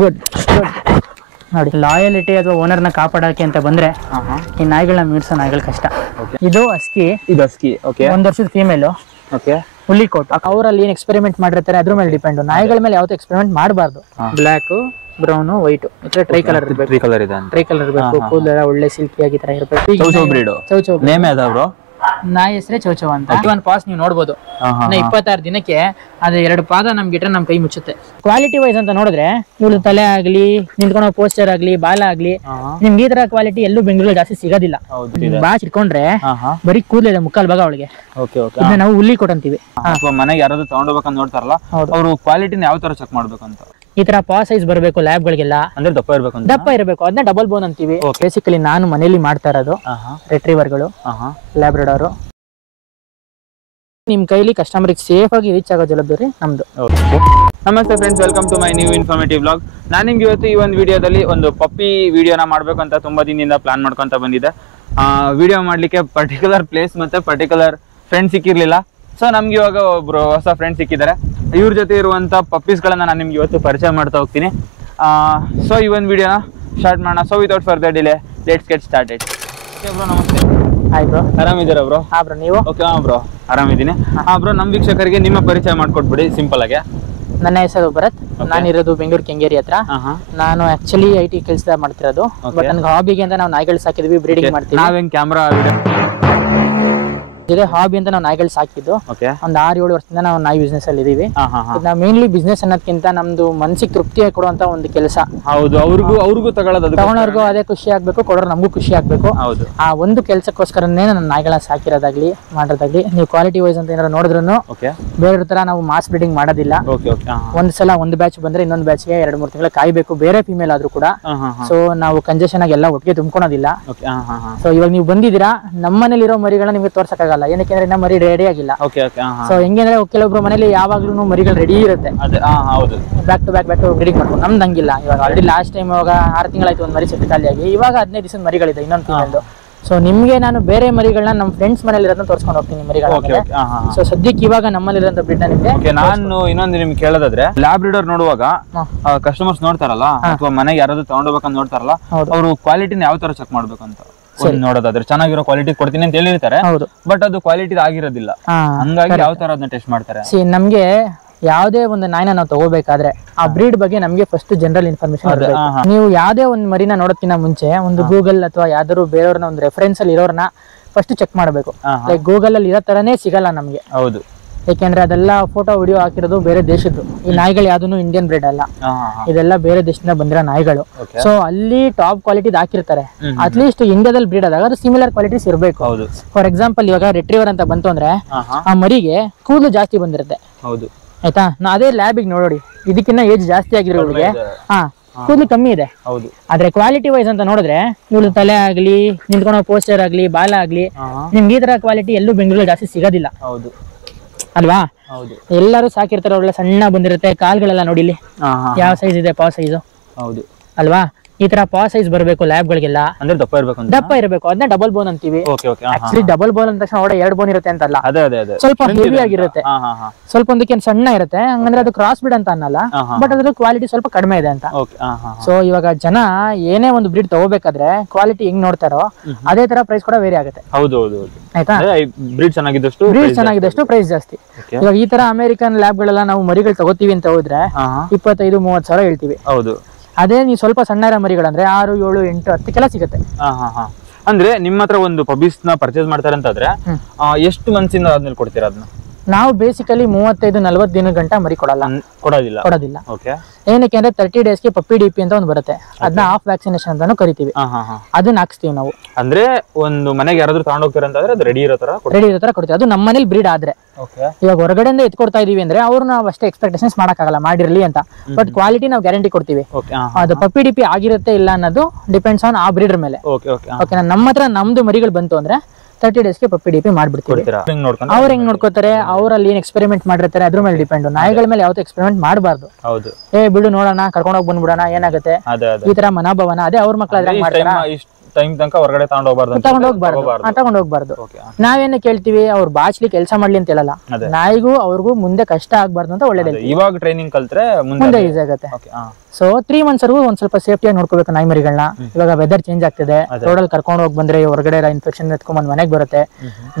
Good good ನೋಡಿ, loyalty ಅಥವಾ ಓನರ್ನ ಕಾಪಾಡೋಕೆ ಅಂತ ಬಂದ್ರೆ ಈ ನಾಯಿಗಳನ್ನ ಮೀಡ್ಸೋ ನಾಯಿಗಳು ಕಷ್ಟ. ಇದು ಹಸ್ಕಿ, ಇದು ಹಸ್ಕಿ. ಓಕೆ, 1 ವರ್ಷದ ಫೀಮೇಲು. ಓಕೆ, ಹುಲಿ ಕೋಟ್. ಅವರಲ್ಲಿ ಏನ್ ಎಕ್ಸ್ಪೆರಿಮೆಂಟ್ ಮಾಡಿರ್ತಾರೆ ಅದ್ರ ಮೇಲೆ ಡಿಪೆಂಡ್. ನಾಯಿಗಳ ಮೇಲೆ ಯಾವತ್ತೂ ಎಕ್ಸ್ಪೆರಿಮೆಂಟ್ ಮಾಡಬಾರ್ದು. Black, brown, white tri colour ಇರಬೇಕು. ಟ್ರೈ ಕಲರ್ ಇರಬೇಕು. ಕೂದಲೆಲ್ಲ ಒಳ್ಳೆ ಸಿಲ್ಕಿ ಆಗಿ ತರ ಇರಬೇಕು. ಚೌಚೌ ನೇಮ್ ಯಾವ್ದು ಬ್ರೋ? ನಾಯಿ ಹೆಸರೇ ಚೌಚೌ ಅಂತ. ಇವನ್ ಪಾಸ್ ನೀವು ನೋಡ್ಬೋದು. 26 ದಿನಕ್ಕೆ ಅದು 2 ಪಾದ ನಮ್ಗೆ ಇಟ್ರೆ ನಮ್ ಕೈ ಮುಚ್ಚುತ್ತೆ. ಕ್ವಾಲಿಟಿ ವೈಸ್ ಅಂತ ನೋಡಿದ್ರೆ ಇವಳು ತಲೆ ಆಗ್ಲಿ, ನಿಂತ್ಕೊಳ್ಳೋ ಪೋಸ್ಟರ್ ಆಗ್ಲಿ, ಬಾಲ ಆಗ್ಲಿ, ನಿಮ್ಗೆ ಈ ತರ ಕ್ವಾಲಿಟಿ ಎಲ್ಲೂ ಬೆಂಗಳೂರಲ್ಲಿ ಜಾಸ್ತಿ ಸಿಗೋದಿಲ್ಲ. ಬಾಚ್ ಇಟ್ಕೊಂಡ್ರೆ ಬರೀ ಕೂದಲಿದೆ ಮುಕ್ಕಾಲ್ ಭಾಗ ಅವಳಿಗೆ. ಇದನ್ನ ನಾವು ಹುಲಿ ಕೋಟ್ ಅಂತೀವಿ. ಮನೆಗೆ ಯಾರಾದ್ರೂ ತಗೊಂಡೋಗ್ಬೇಕಂತ ನೋಡ್ತಾರಲ್ಲ, ಅವರು ಕ್ವಾಲಿಟಿನ ಯಾವ ತರ ಚೆಕ್ ಮಾಡ್ಬೇಕಂತ? ಈ ತರ ಪಾ ಸೈಜ್ ಬರಬೇಕು ಲ್ಯಾಬ್ ಗಳಿಗೆಲ್ಲ. ಅಂದ್ರೆ ದಪ್ಪ ಇರಬೇಕು. ಅದನ್ನ ಡಬಲ್ ಬೋನ್ ಅಂತೀವಿ. ಬೇಸಿಕಲಿ ನಾನು ಮನೇಲಿ ಮಾಡ್ತಾ ಇರೋದು ರೆಟ್ರೀವರ್ಗಳು, ಲ್ಯಾಬ್ರಡಾರ್. ನಿಮ್ ಕೈಲಿ ಕಸ್ಟಮರ್ ಸೇಫ್ ಆಗಿ ರೀಚ್ ಆಗೋ ಜವಾಬ್ದಾರಿ ನಮ್ದು. ನಮಸ್ತೆ friends, welcome to my new informative vlog. ನಾನು ನಿಮ್ಗೆ ಇವತ್ತು ಈ ಒಂದು ವಿಡಿಯೋದಲ್ಲಿ ಒಂದು ಪಪ್ಪಿ ವಿಡಿಯೋನ ಮಾಡ್ಬೇಕು ಅಂತ ತುಂಬಾ ದಿನದಿಂದ ಪ್ಲಾನ್ ಮಾಡ್ಕೊಂತ ಬಂದಿದ್ದೆ. ವಿಡಿಯೋ ಮಾಡ್ಲಿಕ್ಕೆ ಪರ್ಟಿಕ್ಯುಲರ್ ಪ್ಲೇಸ್ ಮತ್ತೆ ಪರ್ಟಿಕ್ಯುಲರ್ ಫ್ರೆಂಡ್ ಸಿಕ್ಕಿರ್ಲಿಲ್ಲ. ಸೊ ನಮ್ಗೆ ಇವಾಗ ಒಬ್ರು ಹೊಸ ಫ್ರೆಂಡ್ ಸಿಕ್ಕಿದ್ದಾರೆ. ಇವ್ರ ಜೊತೆ ಇರುವಂತ ಪಪ್ಪೀಸ್ ಗಳನ್ನ ನಾನು ನಿಮ್ಗೆ ಇವತ್ತು ಪರಿಚಯ ಮಾಡ್ತಾ ಹೋಗ್ತೀನಿ. ಸೊ ಈ ಒಂದು ವಿಡಿಯೋನ ಸ್ಟಾರ್ಟ್ ಮಾಡೋಣ. So without further delay let's get started. Bro ನಮಸ್ತೆ. ಹಾಯ್ ಬ್ರೋ, ಆರಾಮಿದ್ದೀರಾ ಬ್ರೋ? ಹಾ ಬ್ರೋ, ನೀವು? ಓಕೆ ಬ್ರೋ, ಆರಾಮಿದ್ದೀನಿ. ಬ್ರೋ, ನಮ್ಮ ವೀಕ್ಷಕರಿಗೆ ನಿಮ್ಮ ಪರಿಚಯ ಮಾಡ್ಕೊಟ್ಬಿಡಿ ಸಿಂಪಲ್ ಆಗಿ. ನನ್ನ ಹೆಸರು ಭರತ್. ನಾನಿರೋದು ಬೆಂಗಳೂರು ಕೆಂಗೇರಿ ಹತ್ರ. ನಾನು ಆಕ್ಚುಲಿ IT ಕೆಲಸ ಮಾಡ್ತಿರೋದು. ಬಟ್ ನನ್ಗೆ ಹಾಬಿಗೆ ಅಂತ ನಾವು ನಾಯಿಗಳು ಸಾಕಿದ್ವಿ, ಬ್ರೀಡಿಂಗ್ ಮಾಡ್ತೀವಿ. ನಾವೇನ್ ಕ್ಯಾಮ್ರಾ ಇದೆ ಹಾಬಿ ಅಂತ ನಾವು ನಾಯಿಗಳು ಸಾಕಿದ್ದು. ಒಂದ್ 6-7 ವರ್ಷದಿಂದ ನಾವು ನಾಯಿ ಬಿಸ್ನೆಸ್ ಅಲ್ಲಿ ಇದೀವಿ. ನಾವು ಮೇನ್ಲಿ ಬಿಸ್ನೆಸ್ ಅನ್ನೋದಕ್ಕಿಂತ ನಮ್ದು ಮನಸ್ಸಿಗೆ ತೃಪ್ತಿ ಕೊಡುವಂತ ಒಂದು ಕೆಲಸ. ಹೌದು, ಅವ್ರಿಗೂ ತಗೊಳೋರ್ಗು ಅದೇ ಖುಷಿ ಆಗ್ಬೇಕು, ಕೊಡೋರು ನಮಗೂ ಖುಷಿ ಆಗ್ಬೇಕು. ಆ ಒಂದು ಕೆಲಸಕ್ಕೋಸ್ಕರನೇ ನಾನು ನಾಯಿಗಳನ್ನ ಸಾಕಿರೋದಾಗ್ಲಿ ಮಾಡೋದಾಗ್ಲಿ. ನೀವು ಕ್ವಾಲಿಟಿ ವೈಸ್ ಅಂತ ಏನಾದ್ರು ನೋಡಿದ್ರು ಬೇರೆ ತರ ನಾವು ಮಾಸ್ ಬ್ರೀಡಿಂಗ್ ಮಾಡೋದಿಲ್ಲ. ಒಂದ್ಸಲ ಒಂದು ಬ್ಯಾಚ್ ಬಂದ್ರೆ ಇನ್ನೊಂದು ಬ್ಯಾಚ್ಗೆ 2-3 ತಿಂಗಳು ಕಾಯ್ಬೇಕು, ಬೇರೆ ಫಿಮೇಲ್ ಆದ್ರೂ ಕೂಡ. ಸೊ ನಾವು ಕಂಜೆಷನ್ ಆಗಿ ಎಲ್ಲ ಒಟ್ಟಿಗೆ ತುಂಬ್ಕೊಳೋದಿಲ್ಲ. ಸೊ ಇವಾಗ ನೀವು ಬಂದಿದ್ದೀರಾ, ನಮ್ಮನೇಲಿರೋ ಮರಿಗಳನ್ನ ನಿಮ್ಗೆ ತೋರ್ಸಕ್ಕಾಗಲ್ಲ. ಏನಕ್ಕೆ ನಮ್ಮ ಮರಿ ರೆಡಿ ಆಗಿಲ್ಲ. ಸೊ ಹೆಂಗೆ ಅಂದ್ರೆ ಕೆಲವೊಬ್ರು ಮನೇಲಿ ಯಾವಾಗ್ಲೂ ಮರಿಗಳು ರೆಡಿ ಇರುತ್ತೆ, ಬ್ಯಾಕ್ ಟು ಬ್ಯಾಕ್ ಬ್ರೀಡಿಂಗ್ ಮಾಡ್ಕೊಂಡು. ನಮ್ದು ಹಂಗಿಲ್ಲ. ಇವಾಗ ಆಲ್ರೆಡಿ ಲಾಸ್ಟ್ ಟೈಮ್ ಇವಾಗ 6 ತಿಂಗಳಾಯ್ತು ಒಂದು ಮರಿ ಸೆಟ್ ಖಾಲಿಯಾಗಿ. ಇವಾಗ 15 ದಿವಸದ ಮರಿಗಳಿದೆ ಇನ್ನೊಂದು ಫೀಮೇಲ್ದು. ಸೊ ನಿಮ್ಗೆ ನಾನು ಬೇರೆ ಮರಿಗಳನ್ನ ನಮ್ಮ ಫ್ರೆಂಡ್ಸ್ ಮನೇಲಿ ಇರೋದನ್ನ ತೋರ್ಸ್ಕೊಂಡು ಹೋಗ್ತೀನಿ ಮರಿಗಳನ್ನ. ಸೊ ಸದ್ಯಕ್ಕೆ ಇವಾಗ ನಮ್ಮಲ್ಲಿರೋಂಥ ಬ್ರೀಡ್ ನಿಮ್ಗೆ ನಾನು ಇನ್ನೊಂದು ನಿಮ್ಗೆ ಕೇಳೋದಾದ್ರೆ, ಲ್ಯಾಬ್ ಬ್ರೀಡರ್ ನೋಡುವಾಗ ಕಸ್ಟಮರ್ಸ್ ನೋಡ್ತಾರಲ್ಲ ಅಥವಾ ಮನೆಗೆ ಯಾರಾದ್ರೂ ತಗೊಂಡೋಗ್ಬೇಕಂತ ನೋಡ್ತಾರಲ್ಲ, ಅವರು ಕ್ವಾಲಿಟಿನ ಯಾವ ತರ ಚೆಕ್ ಮಾಡ್ಬೇಕಂತ ನೋಡೋದಾದ್ರೆ? ಚೆನ್ನಾಗಿರೋ ಕ್ವಾಲಿಟಿ ಕೊಡ್ತೀನಿ ಅಂತ ಹೇಳಿರ್ತಾರೆ, ಬಟ್ ಅದು ಕ್ವಾಲಿಟಿ ಆಗಿರೋದಿಲ್ಲ. ಹಂಗಾಗಿ ಯಾವ ತರ ಅದನ್ನ ಟೆಸ್ಟ್ ಮಾಡ್ತಾರೆ? ನಮ್ಗೆ ಯಾವ್ದೇ ಒಂದು ನಾಯಿನ ನಾವು ತಗೋಬೇಕಾದ್ರೆ ಆ ಬ್ರೀಡ್ ಬಗ್ಗೆ ನಮ್ಗೆ ಫಸ್ಟ್ ಜನರಲ್ ಇನ್ಫಾರ್ಮೇಶನ್ ಇರಬೇಕು. ನೀವು ಯಾವ್ದೇ ಒಂದು ಮರಿನ ನೋಡೋದಕ್ಕಿಂತ ಮುಂಚೆ ಒಂದು ಗೂಗಲ್ ಅಥವಾ ಯಾವ್ದಾದ್ರು ಬೇರೆಯವ್ರನ್ನ ಒಂದು ರೆಫರೆನ್ಸ್ ಅಲ್ಲಿ ಇರೋರ್ನ ಫಸ್ಟ್ ಚೆಕ್ ಮಾಡಬೇಕು. ಲೈಕ್ ಗೂಗಲ್ ಅಲ್ಲಿ ಇರೋ ತರನೇ ಸಿಗಲ್ಲ ನಮ್ಗೆ. ಹೌದು, ಯಾಕೆಂದ್ರೆ ಅದೆಲ್ಲ ಫೋಟೋ ವಿಡಿಯೋ ಹಾಕಿರೋದು ಬೇರೆ ದೇಶದ್ದು. ಈ ನಾಯಿಗಳು ಯಾವ್ದು ಇಂಡಿಯನ್ ಬ್ರೀಡ್ ಅಲ್ಲ, ಇದೆಲ್ಲ ಬೇರೆ ದೇಶದಿಂದ ಬಂದಿರೋ ನಾಯಿಗಳು. ಸೊ ಅಲ್ಲಿ ಟಾಪ್ ಕ್ವಾಲಿಟಿ ಹಾಕಿರ್ತಾರೆ. ಅಟ್ಲೀಸ್ಟ್ ಇಂಡಿಯಾದಲ್ಲಿ ಬ್ರೀಡ್ ಆದಾಗ ಅದು ಸಿಮಿಲರ್ ಕ್ವಾಲಿಟೀಸ್ ಇರಬೇಕು. ಫಾರ್ ಎಕ್ಸಾಂಪಲ್ ಇವಾಗ ರೆಟ್ರೀವರ್ ಅಂತ ಬಂತು ಅಂದ್ರೆ ಆ ಮರಿಗೆ ಕೂದಲು ಜಾಸ್ತಿ ಬಂದಿರುತ್ತೆ, ಆಯ್ತಾ? ಅದೇ ಲ್ಯಾಬಿಗೆ ನೋಡಿ, ಇದಕ್ಕಿಂತ ಏಜ್ ಜಾಸ್ತಿ ಆಗಿರೋರಿಗೆ ಕೂದಲು ಕಮ್ಮಿ ಇದೆ. ಆದ್ರೆ ಕ್ವಾಲಿಟಿ ವೈಸ್ ಅಂತ ನೋಡಿದ್ರೆ ಇವಳು ತಲೆ ಆಗ್ಲಿ, ನಿಂತ್ಕೊಳ್ಳೋ ಪೋಸ್ಟರ್ ಆಗ್ಲಿ, ಬಾಲ ಆಗ್ಲಿ, ನಿಮ್ಗೆ ಈ ತರ ಕ್ವಾಲಿಟಿ ಎಲ್ಲೂ ಬೆಂಗಳೂರಲ್ಲಿ ಜಾಸ್ತಿ ಸಿಗೋದಿಲ್ಲ ಅಲ್ವಾ? ಎಲ್ಲರೂ ಸಾಕಿರ್ತಾರೆ, ಒಳ್ಳೆ ಸಣ್ಣ ಬಂದಿರುತ್ತೆ. ಕಾಲ್ಗಳೆಲ್ಲ ನೋಡಿ ಇಲ್ಲಿ ಯಾವ ಸೈಜ್ ಇದೆ, ಪಾ ಸೈಜು ಅಲ್ವಾ? ಈ ತರ ಪಾ ಸೈಜ್ ಬರಬೇಕು ಲ್ಯಾಬ್ ಗಳಿಗೆಲ್ಲ. ಅಂದ್ರೆ ದಪ್ಪ ಇರಬೇಕು. ಅದನ್ನ ಡಬಲ್ ಬೋನ್ ಅಂತೀವಿ. ಆಕ್ಚುಲಿ ಡಬಲ್ ಬೋನ್ ಅಂದ ತಕ್ಷಣ 2 ಬೋನ್ ಇರುತ್ತೆ ಅಂತಲ್ಲ, ಸ್ವಲ್ಪ ಹೆವಿ ಆಗಿರುತ್ತೆ, ಸ್ವಲ್ಪ ಒಂದಕ್ಕೆ ಸಣ್ಣ ಇರುತ್ತೆ. ಹಂಗಂದ್ರೆ ಅದು ಕ್ರಾಸ್ ಬ್ರೀಡ್ ಅಂತ ಅನ್ನಲ್ಲ, ಬಟ್ ಅದ್ರ ಕ್ವಾಲಿಟಿ ಸ್ವಲ್ಪ ಕಡಿಮೆ ಇದೆ ಅಂತ. ಸೊ ಇವಾಗ ಜನ ಏನೇ ಒಂದು ಬ್ರೀಡ್ ತಗೋಬೇಕಾದ್ರೆ ಕ್ವಾಲಿಟಿ ಹೆಂಗ್ ನೋಡ್ತಾರೋ ಅದೇ ತರ ಪ್ರೈಸ್ ಕೂಡ ವೇರಿ ಆಗುತ್ತೆ. ಆಯ್ತಾ? ಬ್ರೀಡ್ ಚೆನ್ನಾಗಿದ್ದಷ್ಟು ಪ್ರೈಸ್ ಜಾಸ್ತಿ. ಇವಾಗ ಈ ತರ ಅಮೆರಿಕನ್ ಲ್ಯಾಬ್ ಗಳೆಲ್ಲ ನಾವು ಮರಿಗಳು ತಗೋತೀವಿ ಅಂತ ಹೋದ್ರೆ 25-30 ಸಾವಿರ ಹೇಳ್ತೀವಿ. ಅದೇ ನೀವು ಸ್ವಲ್ಪ ಸಣ್ಣ ಮರಿಗಳಂದ್ರೆ 6, 7, 8, 10 ಸಿಗುತ್ತೆ. ಅಂದ್ರೆ ನಿಮ್ಮ ಹತ್ರ ಒಂದು ಪಬ್ಬೀಸ್ ನ ಪರ್ಚೇಸ್ ಮಾಡ್ತಾರೆ ಅಂತಂದ್ರೆ ಎಷ್ಟು ಮಂತ್ಸಿಂದ ಆದ್ಮೇಲೆ ಕೊಡ್ತೀರಾ ಅದನ್ನ? ನಾವು ಬೇಸಿಕಲಿ 35-40 ದಿನ ಗಂಟ ಮರಿ ಕೊಡೋದಿಲ್ಲ. ಏನಕ್ಕೆ ಅಂದ್ರೆ 30 ಡೇಸ್ಗೆ ಪಪ್ಪಿ DP ಅಂತ ಒಂದು ಬರುತ್ತೆ. ಅದನ್ನ ಆಫ್ ವ್ಯಾಕ್ಸಿನೇಷನ್ ಅಂತಾನು ಕರಿತೀವಿ. ಅದನ್ನ ಹಾಕ್ಸ್ತೀವಿ ನಾವು. ಅಂದ್ರೆ ಒಂದು ಮನೆಗೆ ಯಾರಾದ್ರೂ ತಗೊಂಡ್ ಹೋಗ್ತಾರೆ ಅಂತಂದ್ರೆ ಅದು ರೆಡಿ ಇರೋ ತರ ಕೊಡ್ತೀವಿ. ಅದು ನಮ್ಮ ಮನೇಲಿ ಬ್ರೀಡ್ ಆದ್ರೆ. ಇವಾಗ ಹೊರಗಡೆಯಿಂದ ಎತ್ಕೊಡ್ತಾ ಇದೀವಿ ಅಂದ್ರೆ ಅವ್ರು ನಾವು ಅಷ್ಟೇ ಎಕ್ಸ್ಪೆಕ್ಟೇಷನ್ಸ್ ಮಾಡಕ್ಕಾಗಲ್ಲ, ಮಾಡಿರ್ಲಿ ಅಂತ. ಬಟ್ ಕ್ವಾಲಿಟಿ ನಾವು ಗ್ಯಾರಂಟಿ ಕೊಡ್ತೀವಿ. ಅದು ಪಪ್ಪಿ DP ಆಗಿರುತ್ತೆ ಇಲ್ಲ ಅನ್ನೋದು ಡಿಪೆಂಡ್ಸ್ ಆನ್ ಆ ಬ್ರೀಡರ್ ಮೇಲೆ. ನಮ್ಮ ಹತ್ರ ನಮ್ದು ಮರಿಗಳು ಬಂತು ಅಂದ್ರೆ 30 ಡೇಸ್ಗೆ ಪಪ್ಪಿ DP ಮಾಡ್ಬಿಡ್ತೀವಿ. ಅವ್ರು ಹೆಂಗ್ ನೋಡ್ಕೋತಾರೆ, ಅವರಲ್ಲಿ ಏನ್ ಎಕ್ಸ್ಪೆರಿಮೆಂಟ್ ಮಾಡಿರ್ತಾರೆ ಅದ್ರ ಮೇಲೆ ಡಿಪೆಂಡ್. ನಾಯಿಗಳ ಮೇಲೆ ಯಾವತ್ತೂ ಎಕ್ಸ್ಪೆರಿಮೆಂಟ್ ಮಾಡಬಾರ್ದು. ಬಿಡು ನೋಡೋಣ, ಕರ್ಕೊಂಡೋಗಿ ಬಂದ್ಬಿಡೋಣ, ಏನಾಗುತ್ತೆ ಈ ತರ ಮನೋಭಾವನ. ಅದೇ ಅವ್ರ ಮಕ್ಳು ಟೈಮ್ ತನಕ ಹೊರಗಡೆ ತಗೊಂಡ್ ಹೋಗ್ಬಾರ್ದು. ನಾವೇನು ಕೇಳ್ತೀವಿ ಅವ್ರು ಬಾಚ್ಲಿ ಕೆಲಸ ಮಾಡ್ಲಿ ಅಂತ ಹೇಳಲ್ಲ, ನಾಯಿಗೂ ಅವ್ರಿಗೂ ಮುಂದೆ ಕಷ್ಟ ಆಗ್ಬಾರ್ದು ಅಂತ ಒಳ್ಳೇದು. ಇವಾಗ ಟ್ರೈನಿಂಗ್ ಕಲ್ತ್ರೆ ಮುಂದೆ ಈಸಿ ಆಗುತ್ತೆ. ಸೊ 3 months ವರೆಗೂ ಒಂದ್ ಸ್ವಲ್ಪ ಸೇಫ್ಟಿಯಾಗಿ ನೋಡ್ಕೋಬೇಕು ನಾಯಿ ಮರಿಗಳನ್ನ. ಇವಾಗ ವೆದರ್ ಚೇಂಜ್ ಆಗ್ತಿದೆ, ರೋಡಲ್ಲಿ ಕರ್ಕೊಂಡು ಹೋಗಿ ಬಂದ್ರೆ ಹೊರಗಡೆ ಇನ್ಫೆಕ್ಷನ್ ಎತ್ಕೊಂಡ್ ಮನೆಗೆ ಬರುತ್ತೆ,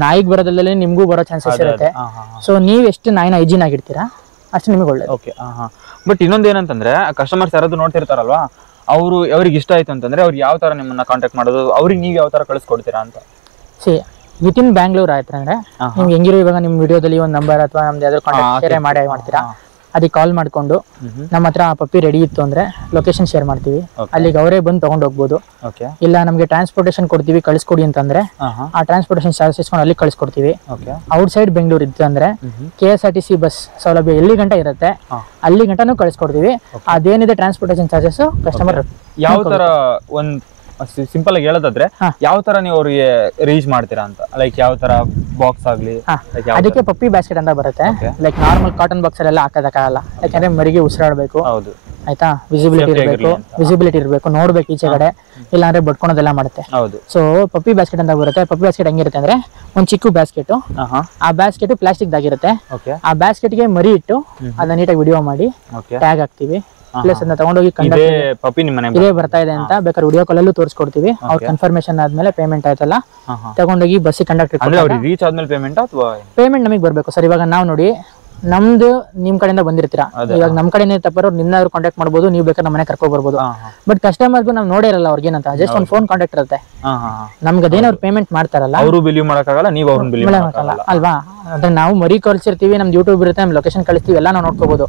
ನಾಯಿಗೆ ಬರೋದ್ರಲ್ಲಿ ನಿಮ್ಗೂ ಬರೋ ಚಾನ್ಸಸ್ ಇರುತ್ತೆ. ಸೊ ನೀವ್ ಎಷ್ಟು ನಾಯಿನ ಹೈಜೀನ್ ಆಗಿರ್ತೀರಾ ಅಷ್ಟು ನಿಮಗೆ ಒಳ್ಳೇದು. ಬಟ್ ಇನ್ನೊಂದ್ ಏನಂತಂದ್ರೆ ಕಸ್ಟಮರ್ಸ್ ಯಾರಾದ್ರೂ ನೋಡ್ತಿರ್ತಾರಲ್ವಾ, ಅವ್ರಿಗೆ ಇಷ್ಟ ಆಯ್ತು ಅಂತಂದ್ರೆ ಅವ್ರು ಯಾವ ತರ ನಿಮ್ಮನ್ನ ಕಾಂಟ್ಯಾಕ್ಟ್ ಮಾಡೋದು, ಅವ್ರಿಗೆ ನೀವು ಯಾವ ತರ ಕಳಿಸ್ಕೊಡ್ತೀರಾ ಅಂತ? ವಿತಿನ್ ಬ್ಯಾಂಗ್ಳೂರ್ ಆಯ್ತು ಅಂದ್ರೆ ನಿಮ್ಗೆ ಹೆಂಗಿರೋ ಇವಾಗ ನಿಮ್ ವಿಡಿಯೋದಲ್ಲಿ ಒಂದು ನಂಬರ್ ಅಥವಾ ನಮ್ದು ಯಾವ್ದಾದ್ರು ಕಾಂಟ್ಯಾಕ್ಟ್ ಶೇರ್ ಮಾಡ್ತೀರಾ, ಅದಕ್ಕೆ ಕಾಲ್ ಮಾಡ್ಕೊಂಡು ನಮ್ಮ ಹತ್ರ ಆ ಪಪ್ಪಿ ರೆಡಿ ಇತ್ತು ಅಂದ್ರೆ ಲೊಕೇಶನ್ ಶೇರ್ ಮಾಡ್ತೀವಿ, ಅಲ್ಲಿಗೆ ಅವರೇ ಬಂದು ತಗೊಂಡ್ ಹೋಗ್ಬೋದು. ಇಲ್ಲ ನಮಗೆ ಟ್ರಾನ್ಸ್ಪೋರ್ಟೇಷನ್ ಕೊಡ್ತೀವಿ ಕಳಿಸ್ಕೊಡಿ ಅಂತಂದ್ರೆ ಆ ಟ್ರಾನ್ಸ್ಪೋರ್ಟೇಷನ್ ಚಾರ್ಜ್ ಇಸ್ಕೊಂಡು ಅಲ್ಲಿ ಕಳಿಸ್ಕೊಡ್ತೀವಿ. ಔಟ್ ಸೈಡ್ ಬೆಂಗಳೂರು ಇತ್ತು ಅಂದ್ರೆ KSRTC ಬಸ್ ಸೌಲಭ್ಯ ಎಲ್ಲಿ ಗಂಟ ಇರುತ್ತೆ ಅಲ್ಲಿ ಗಂಟನೂ ಕಳಿಸ್ಕೊಡ್ತೀವಿ. ಅದೇನಿದೆ ಟ್ರಾನ್ಸ್ಪೋರ್ಟೇಷನ್ ಚಾರ್ಜಸ್ ಕಸ್ಟಮರ್ ಯಾವ ತರ ಒಂದ್ ಸಿಂಪಲ್ ಆಗಿ ಹೇಳೋದಾದ್ರೆ ಯಾವ ತರ ನೀವು ಅವ್ರಿಗೆ ರೀಚ್ ಮಾಡ್ತೀರಾ ಅಂತ, ಲೈಕ್ ಯಾವ ತರ ಬಾಕ್ಸ್ ಆಗ್ಲಿ? ಅದಕ್ಕೆ ಪಪ್ಪಿ ಬ್ಯಾಸ್ಕೆಟ್ ಅಂತ ಬರುತ್ತೆ. ಲೈಕ್ ನಾರ್ಮಲ್ ಕಾಟನ್ ಬಾಕ್ಸ್ ಎಲ್ಲ ಹಾಕೋದಕ್ಕಾಗಲ್ಲ, ಯಾಕಂದ್ರೆ ಮರಿಗೆ ಉಸಿರಾಡಬೇಕು, ಆಯ್ತಾ, ವಿಸಿಬಿಲಿಟಿ ಇರಬೇಕು, ನೋಡ್ಬೇಕು ಈಚೆ ಕಡೆ, ಇಲ್ಲ ಅಂದ್ರೆ ಬಡ್ಕೊಳೋದೆಲ್ಲ ಮಾಡುತ್ತೆ. ಸೊ ಪಪ್ಪಿ ಬ್ಯಾಸ್ಕೆಟ್ ಅಂತ ಬರುತ್ತೆ. ಪಪ್ಪಿ ಬ್ಯಾಸ್ಕೆಟ್ ಹೆಂಗಿರುತ್ತೆ ಅಂದ್ರೆ ಒಂದ್ ಚಿಕ್ಕ ಬ್ಯಾಸ್ಕೆಟ್, ಆ ಬ್ಯಾಸ್ಕೆಟ್ ಪ್ಲಾಸ್ಟಿಕ್ ಆಗಿರುತ್ತೆ. ಆ ಬ್ಯಾಸ್ಕೆಟ್ ಗೆ ಮರಿ ಇಟ್ಟು ಅದನ್ನ ನೀಟಾಗಿ ವಿಡಿಯೋ ಮಾಡಿ ಟ್ಯಾಗ್ ಹಾಕ್ತಿವಿ. ಪ್ಲಸ್ ಅದನ್ನ ತಗೊಂಡೋಗಿ ಇದೇ ಬರ್ತಾ ಇದೆ ಅಂತ ಬೇಕಾದ್ರೆ ವಿಡಿಯೋ ಕಾಲ್ ಅಲ್ಲೂ ತೋರಿಸ್ಕೊಡ್ತೀವಿ. ಅವ್ರ ಕನ್ಫರ್ಮೇಶನ್ ಆದ್ಮೇಲೆ ಪೇಮೆಂಟ್ ಆಯ್ತಲ್ಲ ತಗೊಂಡೋಗಿ ಬಸ್ ಕಂಡಕ್ಟರ್ ಪೇಮೆಂಟ್ ನಮಗೆ ಬರ್ಬೇಕು ಸರ್. ಇವಾಗ ನಾವು ನೋಡಿ ನಮ್ದು ನಿಮ್ ಕಡೆಯಿಂದ ಬಂದಿರ್ತೀರಾ, ಇವಾಗ ನಮ್ ಕಡೆನೇ ತಪ್ಪರು ನಿಮ್ನಾದ್ರು ಕಾಂಟ್ಯಾಕ್ಟ್ ಮಾಡ್ಬೋದು, ನೀವು ಬೇಕಾದ್ರೆ ನಮ್ಮ ಮನೆ ಕರ್ಕೊ ಬರ್ಬೋದು. ಬಟ್ ಕಸ್ಟಮರ್ಗೂ ನಾವು ನೋಡಿರಲ್ಲ ಅವ್ರಿಗೆ ಏನಂತ, ಜಸ್ಟ್ ಒಂದು ಫೋನ್ ಕಾಂಟ್ಯಾಕ್ಟ್ ಇರುತ್ತೆ. ನಮ್ಗೆ ಅದೇನೋ ಅವ್ರು ಪೇಮೆಂಟ್ ಮಾಡ್ತಾರಲ್ಲ, ಅವರು ಬಿಲೀವ್ ಮಾಡಕ್ಕಾಗಲ್ಲ, ನೀವು ಅವ್ರನ್ನ ಬಿಲೀವ್ ಮಾಡಕ್ಕಾಗಲ್ಲ ಅಲ್ವಾ? ಅಂದ್ರೆ ನಾವು ಮರಿ ಕಳ್ಸಿರ್ತೀವಿ, ನಮ್ದು ಯೂಟ್ಯೂಬ್ ಇರುತ್ತೆ, ನಮ್ ಲೊಕೇಶನ್ ಕಳಿಸ್ತೀವಿ, ಎಲ್ಲ ನಾವು ನೋಡ್ಕೋಬಹುದು.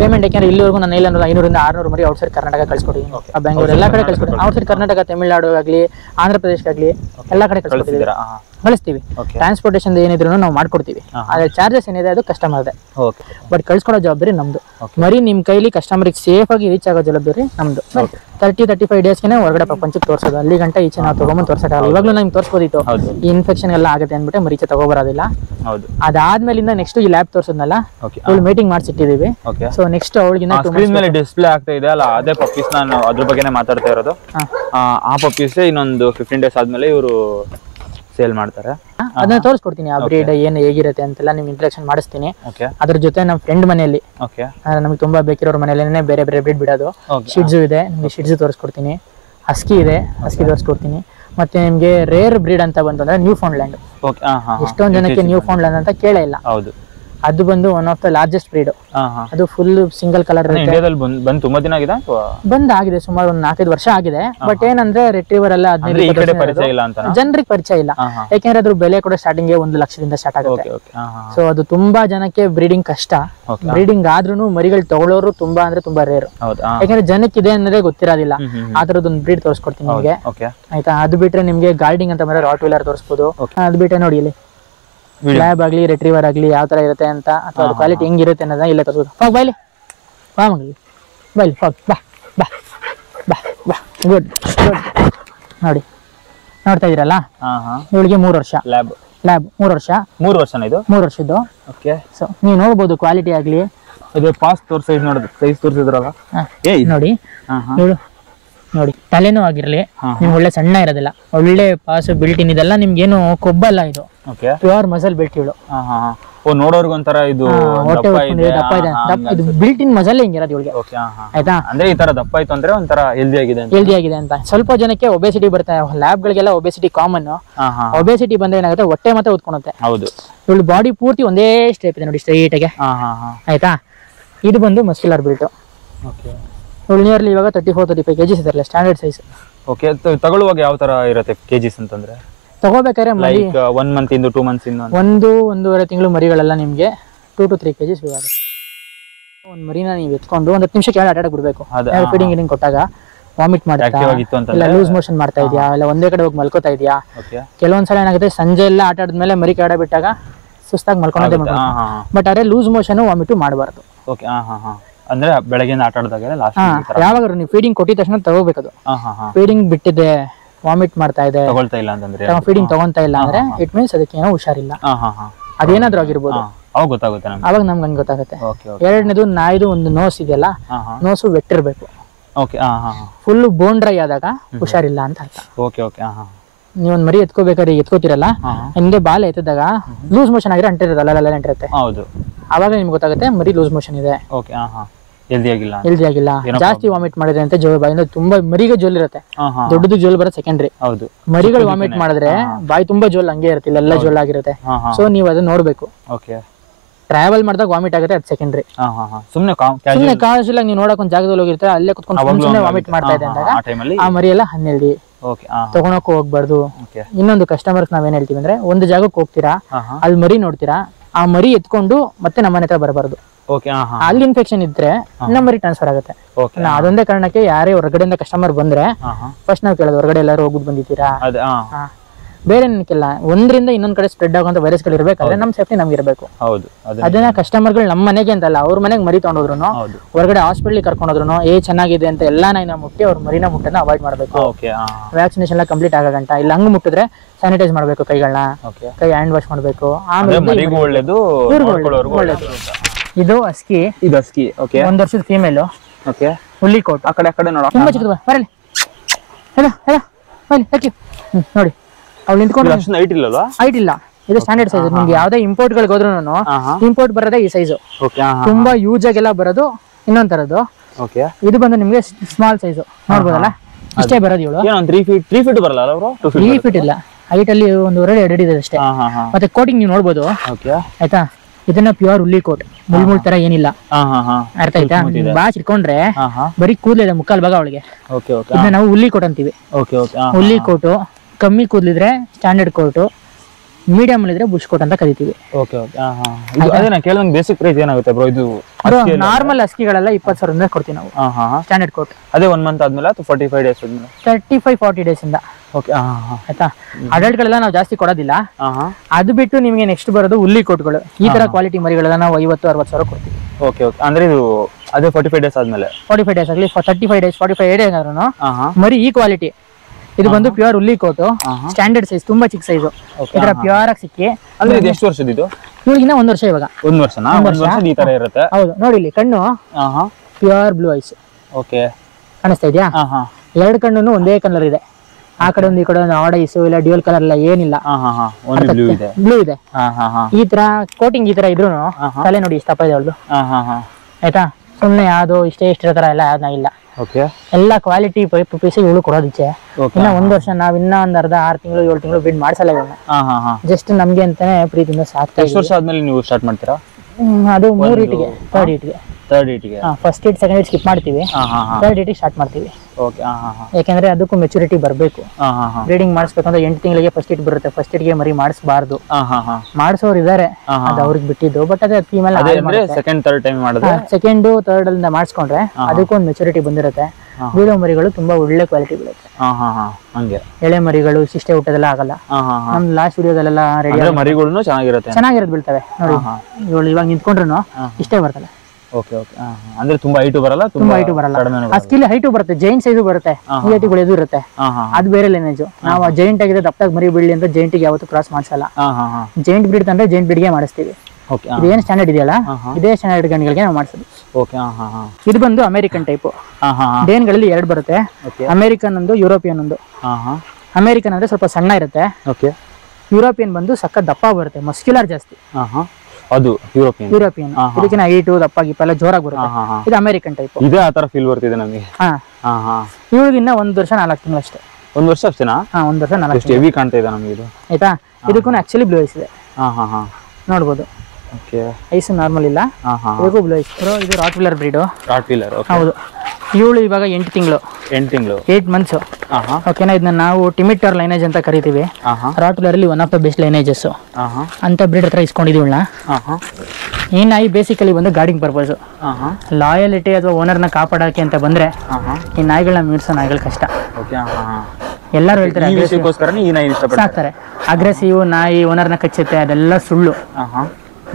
ಪೇಮೆಂಟ್ ಯಾಕಂದ್ರೆ ಇಲ್ಲಿವರೆಗೂ ನಾನು 500 ರಿಂದ 600 ಮರಿ ಔಟ್ ಸೈಡ್ ಕರ್ನಾಟಕ ಕಳ್ಸ್ಕೊಟ್ಟಿದ್ದೀನಿ, ಬೆಂಗಳೂರು ಎಲ್ಲ ಕಡೆ ಕಳ್ಸ್ಕೊಡ್ತೀನಿ. ಔಟ್ ಸೈಡ್ ಕರ್ನಾಟಕ, ತಮಿಳ್ನಾಡು ಆಗ್ಲಿ, ಆಂಧ್ರ ಪ್ರದೇಶ ಆಗ್ಲಿ, ಎಲ್ಲ ಕಡೆ ಕಳಿಸ್ತೀವಿ. ಟ್ರಾನ್ಸ್ಪೋರ್ಟೇಷನ್ ಏನಿದ್ರು ನಾವು ಮಾಡ್ಕೊಡ್ತೀವಿ. ಅದ್ರ ಚಾರ್ಜಸ್ ಏನಿದೆ ಅದು ಕಸ್ಟಮರ್. ಬಟ್ ಕಳ್ಸ್ಕೊಡೋ ಜವಾಬ್ದಾರಿ ನಮ್ದು. ಮರಿ ನಿಮ್ ಕೈಲಿ ಕಸ್ಟಮರ್ಗೆ ಸೇಫ್ ಆಗಿ ರೀಚ್ ಆಗೋ ಜವಾಬ್ದಾರಿ ನಮ್ದು. 30-35 ಡೇಸ್ಗೆ ಹೊರಗಡೆ ಪ್ರಪಂಚಕ್ಕೆ ತೋರಿಸೋದು, ಅಲ್ಲಿ ಗಂಟ ಈಚೆ ನಾವು ತಗೊಂಬಂದು ತೋರ್ಸಕ್ಕಾಗಲ್ಲ. ಇವಾಗ್ಲೂ ನಮ್ಗೆ ತೋರಿಸ್ಬೋದಿತ್ತು, ಈ ಇನ್ಫೆಕ್ಷನ್ ಎಲ್ಲ ಆಗುತ್ತೆ ಅಂದ್ಬಿಟ್ಟು ಮರೀಚೆ ತಗೋಬರೋದಿಲ್ಲ. ಅದಾದ್ಮೇಲಿಂದ ನೆಕ್ಸ್ಟ್ ಈ ಲ್ಯಾಬ್ ತೋರಿಸೋದ್ನಲ್ಲ ಫುಲ್ ಮೀಟಿಂಗ್ ಮಾಡಿಸಿಟ್ಟಿದೀವಿ. ಸೊ ನೆಕ್ಸ್ಟ್ ಅವಳಿಗಿನ್ನ ಡಿಸ್ಪ್ಲೇ ಆಗ್ತಾ ಇದೆ ಅಲ್ಲ, ಅದೇ ಪಪ್ಪೀಸ್ ನಾನು ಅದ್ರ ಬಗ್ಗೆನೇ ಮಾತಾಡ್ತಾ ಇರೋದು. ಆ ಪಪ್ಪೀಸ್ ಇನ್ನೊಂದು 15 ಡೇಸ್ ಆದ್ಮೇಲೆ ಇವರು ಸೇಲ್ ಮಾಡ್ತಾರೆ. ಅದನ್ನ ತೋರಿಸ್ಕೊಡ್ತೀನಿ, ಆ ಬ್ರೀಡ್ ಏನ್ ಹೇಗಿರುತ್ತೆ ಅಂತೆಲ್ಲ ನಿಮ್ಗೆ ಇಂಟ್ರಡಕ್ಷನ್ ಮಾಡಿಸ್ತೀನಿ. ಅದ್ರ ಜೊತೆ ನಮ್ಮ ಫ್ರೆಂಡ್ ಮನೆಯಲ್ಲಿ ನಮ್ಗೆ ತುಂಬಾ ಬೇಕಿರೋರ್ ಮನೆಯಲ್ಲೇನೆ ಬೇರೆ ಬೇರೆ ಬ್ರೀಡ್ ಬಿಡೋದು. ಶಿಡ್ಜು ಇದೆ, ನಿಮ್ಗೆ ಶಿಡ್ಜು ತೋರಿಸ್ಕೊಡ್ತೀನಿ. ಹಸ್ಕಿ ಇದೆ, ಹಸ್ಕಿ ತೋರಿಸ್ಕೊಡ್ತೀನಿ. ಮತ್ತೆ ನಿಮ್ಗೆ ರೇರ್ ಬ್ರೀಡ್ ಅಂತ ಬಂತಂದ್ರೆ ನ್ಯೂ ಫೌಂಡ್ ಲ್ಯಾಂಡ್. ಎಷ್ಟೊಂದ್ ಜನಕ್ಕೆ ನ್ಯೂ ಫೌಂಡ್ ಲ್ಯಾಂಡ್ ಅಂತ ಕೇಳೇ ಇಲ್ಲ. ಅದು ಬಂದು one of the largest breed. ಅದು ಫುಲ್ ಸಿಂಗಲ್ ಕಲರ್ ಬಂದಾಗಿದೆ, ಸುಮಾರು ಒಂದು 4-5 ವರ್ಷ ಆಗಿದೆ. ಬಟ್ ಏನಂದ್ರೆ ರಿಟ್ರೀವರ್ ಎಲ್ಲ ಜನರಿಗೆ ಪರಿಚಯ ಇಲ್ಲ, ಯಾಕೆಂದ್ರೆ ಅದ್ರ ಬೆಲೆ ಕೂಡ ಸ್ಟಾರ್ಟಿಂಗ್ 1 ಲಕ್ಷದಿಂದ ಸ್ಟಾರ್ಟ್ ಆಗುತ್ತೆ. ಸೊ ಅದು ತುಂಬಾ ಜನಕ್ಕೆ ಬ್ರೀಡಿಂಗ್ ಕಷ್ಟ. ಬ್ರೀಡಿಂಗ್ ಆದ್ರೂ ಮರಿಗಳು ತಗೊಳ್ಳೋರು ತುಂಬಾ ಅಂದ್ರೆ ತುಂಬಾ ರೇರ್, ಯಾಕಂದ್ರೆ ಜನಕ್ಕೆ ಇದೆ ಅನ್ನೋದೇ ಗೊತ್ತಿರೋದಿಲ್ಲ. ಆ ತರದೊಂದು ಬ್ರೀಡ್ ತೋರಿಸ್ಕೊಡ್ತೀನಿ ನಿಮ್ಗೆ, ಆಯ್ತಾ? ಅದು ಬಿಟ್ರೆ ನಿಮ್ಗೆ ಗಾರ್ಡಿಂಗ್ ಅಂತ ಬಂದ್ರೆ ರಾಟ್ ವೀಲರ್ ತೋರಿಸ್ಬೋದು. ಅದು ಬಿಟ್ರೆ ನೋಡಿ ಇಲ್ಲಿ ಲ್ಯಾಬ್ ಆಗ್ಲಿ ರಿಟ್ರೀವರ್ ಆಗ್ಲಿ ಯಾವ ತರ ಇರುತ್ತೆ ಅಂತ, ಅಥವಾ ಅದು ಕ್ವಾಲಿಟಿ ಹೆಂಗಿರುತ್ತೆ ಅನ್ನೋದನ್ನ ಇಲ್ಲೇ ತೋರಿಸ್ಬೋದು. ಬೈಲಿ ಬಾ ಮಗಲಿ, ಬೈಲಿ ಬಾ ಬಾ ಬಾ ಬಾ. Good good. ನೋಡಿ ನೋಡ್ತಾ ಇದೀರಲ್ಲ, ಇವಳಿಗೆ 3 ವರ್ಷ. ಲ್ಯಾಬ್ 3 ವರ್ಷ. 3 ವರ್ಷದ್ದು. ಸೊ ನೀವು ನೋಡ್ಬೋದು ಕ್ವಾಲಿಟಿ ಆಗ್ಲಿ. ಇದು ಪಾಸ್ ತೋರಿಸಿ ಸೈಜ್ ತೋರಿಸಿದ್ರಲ್ಲ ನೋಡಿ, ನೋಡಿ ತಲೆನೂ ಆಗಿರ್ಲಿ, ನಿಮ್ಗೆ ಒಳ್ಳೆ ಸಣ್ಣ ಇರೋದಿಲ್ಲ, ಒಳ್ಳೆ ಪಾಸ್ ಬಿಲ್ಟಿನ್ ಇದೆಲ್ಲ ನಿಮ್ಗೇನು ಕೊಬ್ಬಲ್ಲ. ಇದು ಪ್ಯೂರ್ ಮಸಲ್ ಬಿಲ್ಟ್. ಇವಳು ನೋಡೋರ್ಗ ಒಂಥರ ಇದು ಹೊಟ್ಟೆ ದಪ್ಪ ಇದೆ, ಇದು ಬಿಲ್ಟಿನ್ ಮಸಲ್ ಹಿಂಗಿರೋದು ಇವಳಿಗೆ, ಆಯ್ತಾ? ಅಂದ್ರೆ ಈ ತರ ದಪ್ಪ ಆಯ್ತು ಅಂದ್ರೆ ಒಂಥರ ಹೆಲ್ದಿ ಆಗಿದೆ ಅಂತ. ಸ್ವಲ್ಪ ಜನಕ್ಕೆ ಒಬೆಸಿಟಿ ಬರುತ್ತೆ, ಲ್ಯಾಬ್ ಗಳಿಗೆಲ್ಲ ಒಬೆಸಿಟಿ ಕಾಮನ್. ಒಬೆಸಿಟಿ ಬಂದ್ರೆ ಏನಾಗುತ್ತೆ, ಹೊಟ್ಟೆ ಮಾತ್ರ ಉತ್ಕೊಳುತ್ತೆ. ಇವಳು ಬಾಡಿ ಪೂರ್ತಿ ಒಂದೇ ಸ್ಟೇಪ್ ಇದೆ ನೋಡಿ, ಸ್ಟ್ರೈಟ್ ಆಗಿ, ಆಯ್ತಾ? ಇದು ಬಂದು ಮಸ್ಕ್ಯುಲರ್ ಬಿಲ್ಟ್. ಇವಳು ನಿಯರ್ಲಿ ಇವಾಗ 34-35 kg ಇದಾರಲ್ಲ, ಸ್ಟ್ಯಾಂಡರ್ಡ್ ಸೈಜ್. ತಗೊಳ್ಳುವಾಗ ಯಾವ ತರ ಇರುತ್ತೆ kgs ಅಂತಂದ್ರೆ? ತಗೋಬೇಕಾದ್ರೆ 1 ಮಂತ್ ಇಂದ 2 ಮಂತ್ಸ್ ಇಂದ 1-1.5 ತಿಂಗಳು ಮರಿಗಳೆಲ್ಲ ನಿಮ್ಗೆ 2 to 3 kg ಆಗುತ್ತೆ. ಒಂದು ಮರಿನ ನೀವು ಎತ್ಕೊಂಡು 10 ನಿಮಿಷ ಕೆಳಗೆ ಆಟಾಡಕ್ ಬಿಡ್ಬೇಕು. ಫೀಡಿಂಗ್ ಕೊಟ್ಟಾಗ ವಾಮಿಟ್ ಮಾಡ್ತಾ ಇಲ್ಲ, ಲೂಸ್ ಮೋಷನ್ ಮಾಡ್ತಾ ಇದೆಯಾ, ಇಲ್ಲ ಒಂದೇ ಕಡೆ ಹೋಗಿ ಮಲ್ಕೋತಾ ಇದೆಯಾ. ಕೆಲವೊಂದ್ಸಲ ಏನಾಗುತ್ತೆ, ಸಂಜೆ ಎಲ್ಲ ಆಟ ಆಡಿದ್ಮೇಲೆ ಮರಿ ಕೆಳಗಡೆ ಬಿಟ್ಟಾಗ ಸುಸ್ತಾಗಿ ಮಲ್ಕೊಂಡೇ ಬಟ್ ಅದೇ ಲೂಸ್ ಮೋಷನ್ ವಾಮಿಟ್ ಮಾಡಬಾರ್ದು. ಅಂದ್ರೆ ಬೆಳಗ್ಗೆ ಆಟ ಆಡಿದಾಗ ಯಾವಾಗ ನೀವು ಫೀಡಿಂಗ್ ಕೊಟ್ಟಿದ ತಕ್ಷಣ ತಗೋಬೇಕದು. ಫೀಡಿಂಗ್ ಬಿಟ್ಟಿದೆ, ವಾಮಿಟ್ ಮಾಡ್ತಾ ಇದೆ, ಫೀಡಿಂಗ್ ತಗೊಂತಾ ಇಲ್ಲ ಅಂದ್ರೆ ಇಟ್ ಮೀನ್ಸ್ ಅದಕ್ಕೆ ಏನೋ ಹುಷಾರಿಲ್ಲ, ಅದೇನಾದ್ರೂ ಆಗಿರ್ಬೋದು. ಅವಾಗ ನಮ್ಗೆ ಹಂಗೆ ಗೊತ್ತಾಗುತ್ತೆ. ಎರಡನೇದು ನಾಯಿದು ಒಂದು ನೋಸ್ ಇದೆಯಲ್ಲ, ನೋಸು ವೆಟ್ಟಿರ್ಬೇಕು. ಓಕೆ ಫುಲ್ ಬೋನ್ ಡ್ರೈ ಆದಾಗ ಹುಷಾರಿಲ್ಲ ಅಂತ ಅರ್ಥ. ಓಕೆ ಓಕೆ ನೀವೊಂದ್ ಮರಿ ಎತ್ಕೋಬೇಕಾದ್ರೆ ಎತ್ಕೋತಿರಲ್ಲ, ಹಿಂದೆ ಬಾಲ ಎತ್ತಿದಾಗ ಲೂಸ್ ಮೋಷನ್ ಆಗಿರೋ ಅಂಟಿರುತ್ತೆ, ಅಲ್ಲೆಲ್ಲ ಅಂಟಿರುತ್ತೆ. ಹೌದು, ಅವಾಗ ನಿಮ್ಗೆ ಗೊತ್ತಾಗುತ್ತೆ ಮರಿ ಲೂಸ್ ಮೋಷನ್ ಇದೆ. ಓಕೆ ಹೆಲ್ದಿ ಆಗಿಲ್ಲ, ಜಾಸ್ತಿ ವಾಮಿಟ್ ಮಾಡಿದ್ರೆ ಅಂತ ಬಾಯಿಂದ ತುಂಬಾ ಮರಿಗೆ ಜೋಲ್ ಇರುತ್ತೆ. ದೊಡ್ಡದು ಜೋಲ್ ಬರೋದು ಸೆಕೆಂಡ್ರಿ. ಹೌದು, ಮರಿಗಳು ವಾಮಿಟ್ ಮಾಡಿದ್ರೆ ಬಾಯಿ ತುಂಬಾ ಜೋಲ್ ಹಂಗೆ ಇರುತ್ತೆ, ಎಲ್ಲ ಜೋಲ್ ಆಗಿರುತ್ತೆ. ಸೊ ನೀವು ಅದನ್ನ ನೋಡ್ಬೇಕು. ಟ್ರಾವೆಲ್ ಮಾಡಿದಾಗ ವಾಮಿಟ್ ಆಗುತ್ತೆ, ಅದು ಸೆಕೆಂಡ್ರಿ. ಸುಮ್ನೆ ಕಾಶುಲ್ ನೀವು ನೋಡಕ್ ಒಂದ್ ಜಾಗದಲ್ಲಿ ಹೋಗಿರ್ತಾರೆ, ಅಲ್ಲೇ ಕುತ್ಕೊಂಡು ಸುಮ್ಮನೆ ವಾಮಿಟ್ ಮಾಡ್ತಾ ಇದೆ ಅಂದಾಗ ಆ ಮರಿ ಎಲ್ಲ ಹನ್ನೆಲ್ದಿ ತಗೊಳಕ್ ಹೋಗ್ಬಾರ್ದು. ಇನ್ನೊಂದು ಕಸ್ಟಮರ್ಸ್ ನಾವೇನ್ ಹೇಳ್ತೀವಿ ಅಂದ್ರೆ, ಒಂದು ಜಾಗಕ್ಕೆ ಹೋಗ್ತೀರಾ, ಅಲ್ಲಿ ಮರಿ ನೋಡ್ತೀರಾ, ಆ ಮರಿ ಎತ್ಕೊಂಡು ಮತ್ತೆ ನಮ್ಮ ಮನೆ ಹತ್ರ ಬರಬಾರ್ದು. ಅಲ್ಲಿ ಇನ್ಫೆಕ್ಷನ್ ಇದ್ರೆ ನಮ್ಮ ಮರಿ ಟ್ರಾನ್ಸ್ಫರ್ ಆಗುತ್ತೆ. ಅದೊಂದೇ ಕಾರಣಕ್ಕೆ ಯಾರೇ ಹೊರಗಡೆಯಿಂದ ಕಸ್ಟಮರ್ ಬಂದ್ರೆ ಫಸ್ಟ್ ನಾವು ಕೇಳೋದು, ಹೊರಗಡೆ ಎಲ್ಲರೂ ಹೋಗ್ಬಿಟ್ಟು ಬಂದಿದ್ದೀರಾ? ಬೇರೆ ಏನಕ್ಕಿಲ್ಲ, ಒಂದ್ರಿಂದ ಇನ್ನೊಂದ್ ಕಡೆ ಸ್ಪ್ರೆಡ್ ಆಗುವಂತ ವೈರಸ್ ಗಳು ಇರ್ಬೇಕಾದ್ರೆ ನಮ್ ಸೇಫ್ಟಿ ನಮ್ಗೆ ಇರಬೇಕು. ಅದನ್ನ ಕಸ್ಟಮರ್ಗಳು ನಮ್ಮ ಮನೆಗೆ ಅಂತಲ್ಲ, ಅವ್ರ ಮನೆಗೆ ಮರಿ ತಗೊಂಡೋದ್ರು, ಹೊರಗಡೆ ಹಾಸ್ಪಿಟಲ್ ಕರ್ಕೊಂಡೋದ್ರು, ಚೆನ್ನಾಗಿದೆ ಅಂತ ಎಲ್ಲಾ ನಾಯಿನ ಮುಟ್ಟಿ ಅವ್ರ ಮರಿನ ಮುಟ್ಟನ್ನ ಅವಾಯ್ಡ್ ಮಾಡ್ಬೇಕು. ವ್ಯಾಕ್ಸಿನೇಷನ್ ಎಲ್ಲ ಕಂಪ್ಲೀಟ್ ಆಗಂಟ ಇಲ್ಲ ಹಂಗ್ ಮುಟ್ಟಿದ್ರೆ ಸ್ಯಾನಿಟೈಸ್ ಮಾಡ್ಬೇಕು, ಕೈಗಳನ್ನ ಕೈ ಹ್ಯಾಂಡ್ ವಾಶ್ ಮಾಡ್ಬೇಕು. ಆಮೇಲೆ ಒಳ್ಳೇದು. ಇದು ಹಸ್ಕಿ, ಒಂದ್ ವರ್ಷದ ಫೀಮೇಲ್, ಹುಲ್ಲಿ ಕೋಟ್. ಆ ಕಡೆ ನೋಡ, ತುಂಬಾ ಚಿಕ್ಕದು. ಬರಲಿ ನೋಡಿ, ಅವ್ಳು ನಿಂತ್ಕೊಂಡು ಹೈಟ್ ಇಲ್ಲ. ಇದು ಸ್ಟ್ಯಾಂಡರ್ಡ್ ಸೈಜ್. ನಿಮ್ಗೆ ಯಾವ್ದೇ ಇಂಪೋರ್ಟ್ ಗಳಿಗೆ ಹೋದ್ರು ಇಂಪೋರ್ಟ್ ಬರೋದೇ ಈ ಸೈಜ್. ತುಂಬಾ ಯೂಸ್ ಆಗೆಲ್ಲ ಬರೋದು ಇನ್ನೊಂದ್ ತರದ್ದು. ಇದು ಬಂದು ನಿಮ್ಗೆ ಸ್ಮಾಲ್ ಸೈಜ್ ನೋಡ್ಬೋದಲ್ಲ, ಇಷ್ಟೇ ಬರೋದು. ಇವಳು 3 ಫೀಟ್ ಬರಲ್ಲ, 3 ಫೀಟ್ ಇಲ್ಲ, ಹೈಟ್ ಅಲ್ಲಿ 1.5 ಅಡಿ ಇದೆ ಅಷ್ಟೇ. ಮತ್ತೆ ಕೋಟಿಂಗ್ ನೀವು ನೋಡ್ಬೋದು, ಆಯ್ತಾ? ಇದನ್ನ ಪ್ಯೂರ್ ಹುಲ್ಲಿ ಕೋಟ್, ಮುಳ್ಮುಳ್ ತರ ಏನಿಲ್ಲ, ಅರ್ಥ ಆಯ್ತಾ? ಬಾಚ್ ಇಟ್ಕೊಂಡ್ರೆ ಬರೀ ಕೂದಲಿದೆ ಮುಕ್ಕಾಲ್ ಭಾಗ ಅವಳಿಗೆ. ಇದನ್ನ ನಾವು ಹುಲ್ಲಿ ಕೋಟ್ ಅಂತೀವಿ. ಹುಲ್ಲಿ ಕೋಟು ಕಮ್ಮಿ ಕೂದಲಿದ್ರೆ ಸ್ಟ್ಯಾಂಡರ್ಡ್ ಕೋಟು, ಮೀಡಿಯಂ ಇದ್ರೆ ಬುಷ್ ಕೋಟ್ ಅಂತ ಕರಿತೀವಿ. ಬೇಸಿಕ್ ಪ್ರೈಸ್ ಏನಾಗುತ್ತೆ ಬ್ರೋ? ಇದು ನಾರ್ಮಲ್ ಹಸ್ಕಿಗಳೆಲ್ಲ 20,000 ಕೊಡ್ತೀವಿ ನಾವು. ಸ್ಟ್ಯಾಂಡರ್ಡ್ ಕೋಟ್ ಅದೇ 1 ಮಂತ್ ಆದ್ಮೇಲೆ 45 ಡೇಸ್ ಆದ್ಮೇಲೆ 35-40 ಡೇಸ್ ಇಂದ. ಆಯ್ತಾ? ಅಡಲ್ಟ್ ಗಳೆಲ್ಲ ನಾವು ಜಾಸ್ತಿ ಕೊಡೋದಿಲ್ಲ. ಅದು ಬಿಟ್ಟು ನಿಮ್ಗೆ ನೆಕ್ಸ್ಟ್ ಬರೋದು ಹುಲ್ಲಿ ಕೋಟ್ಗಳು. ಈ ತರ ಕ್ವಾಲಿಟಿ ಮರಿಗಳೆಲ್ಲ ನಾವು 50-60 ಸಾವಿರ ಕೊಡ್ತೀವಿ. ಅಂದ್ರೆ ಇದು ಅದೇ 45 ಡೇಸ್ ಆದ್ಮೇಲೆ, 45 ಡೇಸ್ ಆಗಲಿ 35 ಡೇಸ್ 45 ಡೇಸ್ ಆದ್ರೂ ಮರಿ ಈ ಕ್ವಾಲಿಟಿ. ಇದು ಬಂದು ಪ್ಯೂರ್ ಹುಲ್ಲಿ ಕೋಟು, ಸ್ಟ್ಯಾಂಡರ್ಡ್ ಸೈಜ್, ತುಂಬಾ ಚಿಕ್ಕ ಸೈಜು. ಇದರ ಪ್ಯೂರ್ ಆಗಿ ಸಿಕ್ಕಿ. ಅಂದ್ರೆ ಇದು ಎಷ್ಟು ವರ್ಷದ? ಇದು ಇವ್ಳಿಗಿನ್ನ 1 ವರ್ಷ ಇವಾಗ. 1 ವರ್ಷನಾ? 1 ವರ್ಷ ಈ ತರ ಇರುತ್ತೆ. ಹೌದು, ನೋಡಿ ಇಲ್ಲಿ ಕಣ್ಣು ಪ್ಯೂರ್ ಬ್ಲೂ ಐಸ್. ಕಾಣಿಸ್ತಾ ಇದೆಯಾ? 2 ಕಣ್ಣು ಒಂದೇ ಕಲರ್ ಇದೆ. ಆ ಕಡೆ ಒಂದು ಈ ಕಡೆ ಒಂದು ಆಡ್ ಐಸ್ ಇಲ್ಲ, ಡ್ಯೂಯಲ್ ಕಲರ್ ಇಲ್ಲ, ಏನಿಲ್ಲ, ಬ್ಲೂ ಇದೆ. ಈ ತರ ಕೋಟಿಂಗ್ ಈ ತರ ಇದ್ರು ತಲೆ ನೋಡಿ ಇಷ್ಟ ಇದೆ ಅವಳು. ಆಯ್ತಾ? ಸುಮ್ನೆ ಯಾವ್ದು ಇಷ್ಟೇ ತರ ಎಲ್ಲ ಯಾವ್ದನ್ನ ಇಲ್ಲ. ಎಲ್ಲ ಕ್ವಾಲಿಟಿ ಪೀಸ್ ಇವಳು ಕೊಡೋದಿಚ್ಚೆ. ಇನ್ನ 1 ವರ್ಷ ನಾವ್ ಇನ್ನ ಒಂದ್ ಅರ್ಧ 6 ತಿಂಗಳು 7 ತಿಂಗಳು ಬಿಡ್ ಮಾಡ್ಸಲ್ಲ ಇವನ್ನ. ಜಸ್ಟ್ ನಮ್ಗೆ ಅಂತಾನೆ ಪ್ರೀತಿಯಿಂದ ಸಾಕ್ತಾ. ಎಷ್ಟು ವರ್ಷ ಆದ್ಮೇಲೆ ನೀವು ಸ್ಟಾರ್ಟ್ ಮಾಡ್ತೀರಾ? ಅದು 3 ಇಟಿಗೆ, 3rd ಇಟಿಗೆ. First it second it skip ಮಾಡ್ತೀವಿ, 3rd ಇಟಿಗೆ ಸ್ಟಾರ್ಟ್ ಮಾಡ್ತೀವಿ. ಯಾಕಂದ್ರೆ ಅದಕ್ಕೂ ಮೆಚುರಿಟಿ ಬರ್ಬೇಕು. ಬ್ರೀಡಿಂಗ್ ಮಾಡಿಸ್ಬೇಕಂದ್ರೆ 8 ತಿಂಗಳಿಗೆ ಫಸ್ಟ್ ಇಟ್ ಬರುತ್ತೆ. ಫಸ್ಟ್ ಇಟ್ಗೆ ಮರಿ ಮಾಡಿಸಬಾರ್ದು. ಮಾಡಿಸೋರು ಇದಾರೆ, ಅದು ಅವ್ರಿಗೆ ಬಿಟ್ಟಿದ್ದು. ಬಟ್ ಅದೇ ಫೀಮೇಲ್ ಸೆಕೆಂಡ್ ಥರ್ಡ್ ಅಲ್ಲಿಂದ ಮಾಡಿಸ್ಕೊಂಡ್ರೆ ಅದಕ್ಕೊಂದು ಮೆಚುರಿಟಿ ಬಂದಿರುತ್ತೆ. ಬೀಳೋ ಮರಿಗಳು ತುಂಬಾ ಒಳ್ಳೆ ಕ್ವಾಲಿಟಿ ಬೀಳುತ್ತೆ. ಎಳೆ ಮರಿಗಳು ಶಿಷ್ಟೆ ಊಟದೆಲ್ಲ ಆಗಲ್ಲ. ನಮ್ ಲಾಸ್ಟ್ ವಿಡಿಯೋದಲ್ಲೆಲ್ಲ ರೆಡಿ ಮರಿಗಳು ಚೆನ್ನಾಗಿರೋದು ಬೀಳ್ತವೆ ನೋಡಿ. ಇವಳು ಇವಾಗ ನಿಂತ್ಕೊಂಡ್ರು ಇಷ್ಟೇ ಬರ್ತಲ್ಲ. ಅಂದ್ರೆ ತುಂಬಾ ಹೈಟು ಬರಲ್ಲ, ತುಂಬಾ ಹೈಟು ಬರಲ್ಲ. ಆ ಸ್ಕಿಲ್ ಹೈಟು ಬರುತ್ತೆ, ಜೈಂಟ್ ಸೈಜು ಬರುತ್ತೆ, ಇದು ಇರುತ್ತೆ. ಅದು ಬೇರೆ ಲೈನೇಜ್. ನಾವು ಜೈಂಟ್ ಆಗಿದೆ ದಪ್ಪದಾಗ ಮರಿ ಬೀಳಿ ಅಂತ ಜೈಂಟಿಗೆ ಯಾವತ್ತು ಕ್ರಾಸ್ ಮಾಡಿಸಲ್ಲ. ಜೈಂಟ್ ಬ್ರೀಡ್ ತಂದ್ರೆ ಜೈಂಟ್ ಬ್ರೀಡ್ಗೆ ಮಾಡಿಸ್ತೀವಿ. ಇದೇನು ಸ್ಟ್ಯಾಂಡರ್ಡ್ ಇದೆಯಲ್ಲ, ಇದೇ ಸ್ಟ್ಯಾಂಡರ್ಡ್ ಗಂಡುಗಳಿಗೆ ನಾವು ಮಾಡಿಸೋದು. ಇದು ಬಂದು ಅಮೆರಿಕನ್ ಟೈಪ್. ಡೇನ್ಗಳಲ್ಲಿ 2 ಬರುತ್ತೆ, ಅಮೆರಿಕನ್ ಒಂದು, ಯುರೋಪಿಯನ್ ಒಂದು. ಅಮೆರಿಕನ್ ಅಂದ್ರೆ ಸ್ವಲ್ಪ ಸಣ್ಣ ಇರುತ್ತೆ, ಯುರೋಪಿಯನ್ ಬಂದು ಸಕ್ಕ ದಪ್ಪ ಬರುತ್ತೆ, ಮಸ್ಕ್ಯುಲರ್ ಜಾಸ್ತಿ. ಅದು ಯುರೋಪಿಯನ್ ಇದಕ್ಕಿನ ಹೈಟು ದಪ್ಪ ಗಿಪ್ಪ ಎಲ್ಲ ಜೋರಾಗಿ ಬರುತ್ತೆ. ಇದು ಅಮೆರಿಕನ್ ಟೈಪ್. ಇದೇ ಆ ತರ ಫೀಲ್ ಬರ್ತಿದೆ ನಮಗೆ. ಇವಳಿಗಿನ್ನ 1 ವರ್ಷ 4 ತಿಂಗಳು ಅಷ್ಟೇ. 1 ವರ್ಷ ಅಷ್ಟೇನಾ? 1 ವರ್ಷ 4 ತಿಂಗಳು. ಹೆವಿ ಕಾಣ್ತಾ ಇದೆ ನಮಗೆ ಇದು. ಆಯ್ತಾ? ಇದಕ್ಕೂ ಆಕ್ಚುಲಿ ಬ್ಲೂ ಐಸ್ ಇದೆ, ನೋಡ್ಬೋದು. ಐಸ್ ನಾರ್ಮಲ್ ಇಲ್ಲ, ಇದಕ್ಕೂ ಬ್ಲೂ ಐಸ್. ಇದು ರಾಟ್ವೀಲರ್ ಬ್ರೀಡು. ಹೌದು. ಇವಳು ಇವಾಗ 8 ತಿಂಗಳು, 8 ಮಂತ್ಸ್. ಓಕೆನಾ? ಇದನ್ನ ನಾವು ಟಿಮಿಟರ್ ಲೈನೇಜ್ ಅಂತ ಕರಿತೀವಿ. ರಾಟ್ವೀಲರ್ ಅಲ್ಲಿ 1 ಆಫ್ ದ ಬೆಸ್ಟ್ ಲೈನೇಜಸ್ ಅಂತ ಬ್ರೀಡ್ ಹತ್ರ ಇಸ್ಕೊಂಡಿದೀವಳ. ಈ ನಾಯಿ ಬೇಸಿಕಲಿ ಬಂದು ಗಾರ್ಡಿಂಗ್ ಪರ್ಪಸ್, ಲಾಯಲಿಟಿ ಅಥವಾ ಓನರ್ನ ಕಾಪಾಡಕ್ಕೆ ಅಂತ ಬಂದ್ರೆ ಈ ನಾಯಿಗಳನ್ನ ಮೀಡ್ಸೋ ನಾಯಿಗಳು ಕಷ್ಟ. ಎಲ್ಲರೂ ಹೇಳ್ತಾರೆ ಸಾಕ್ತಾರೆ, ಅಗ್ರೆಸಿವ್ ನಾಯಿ ಓನರ್ನ ಕಚ್ಚುತ್ತೆ, ಅದೆಲ್ಲ ಸುಳ್ಳು.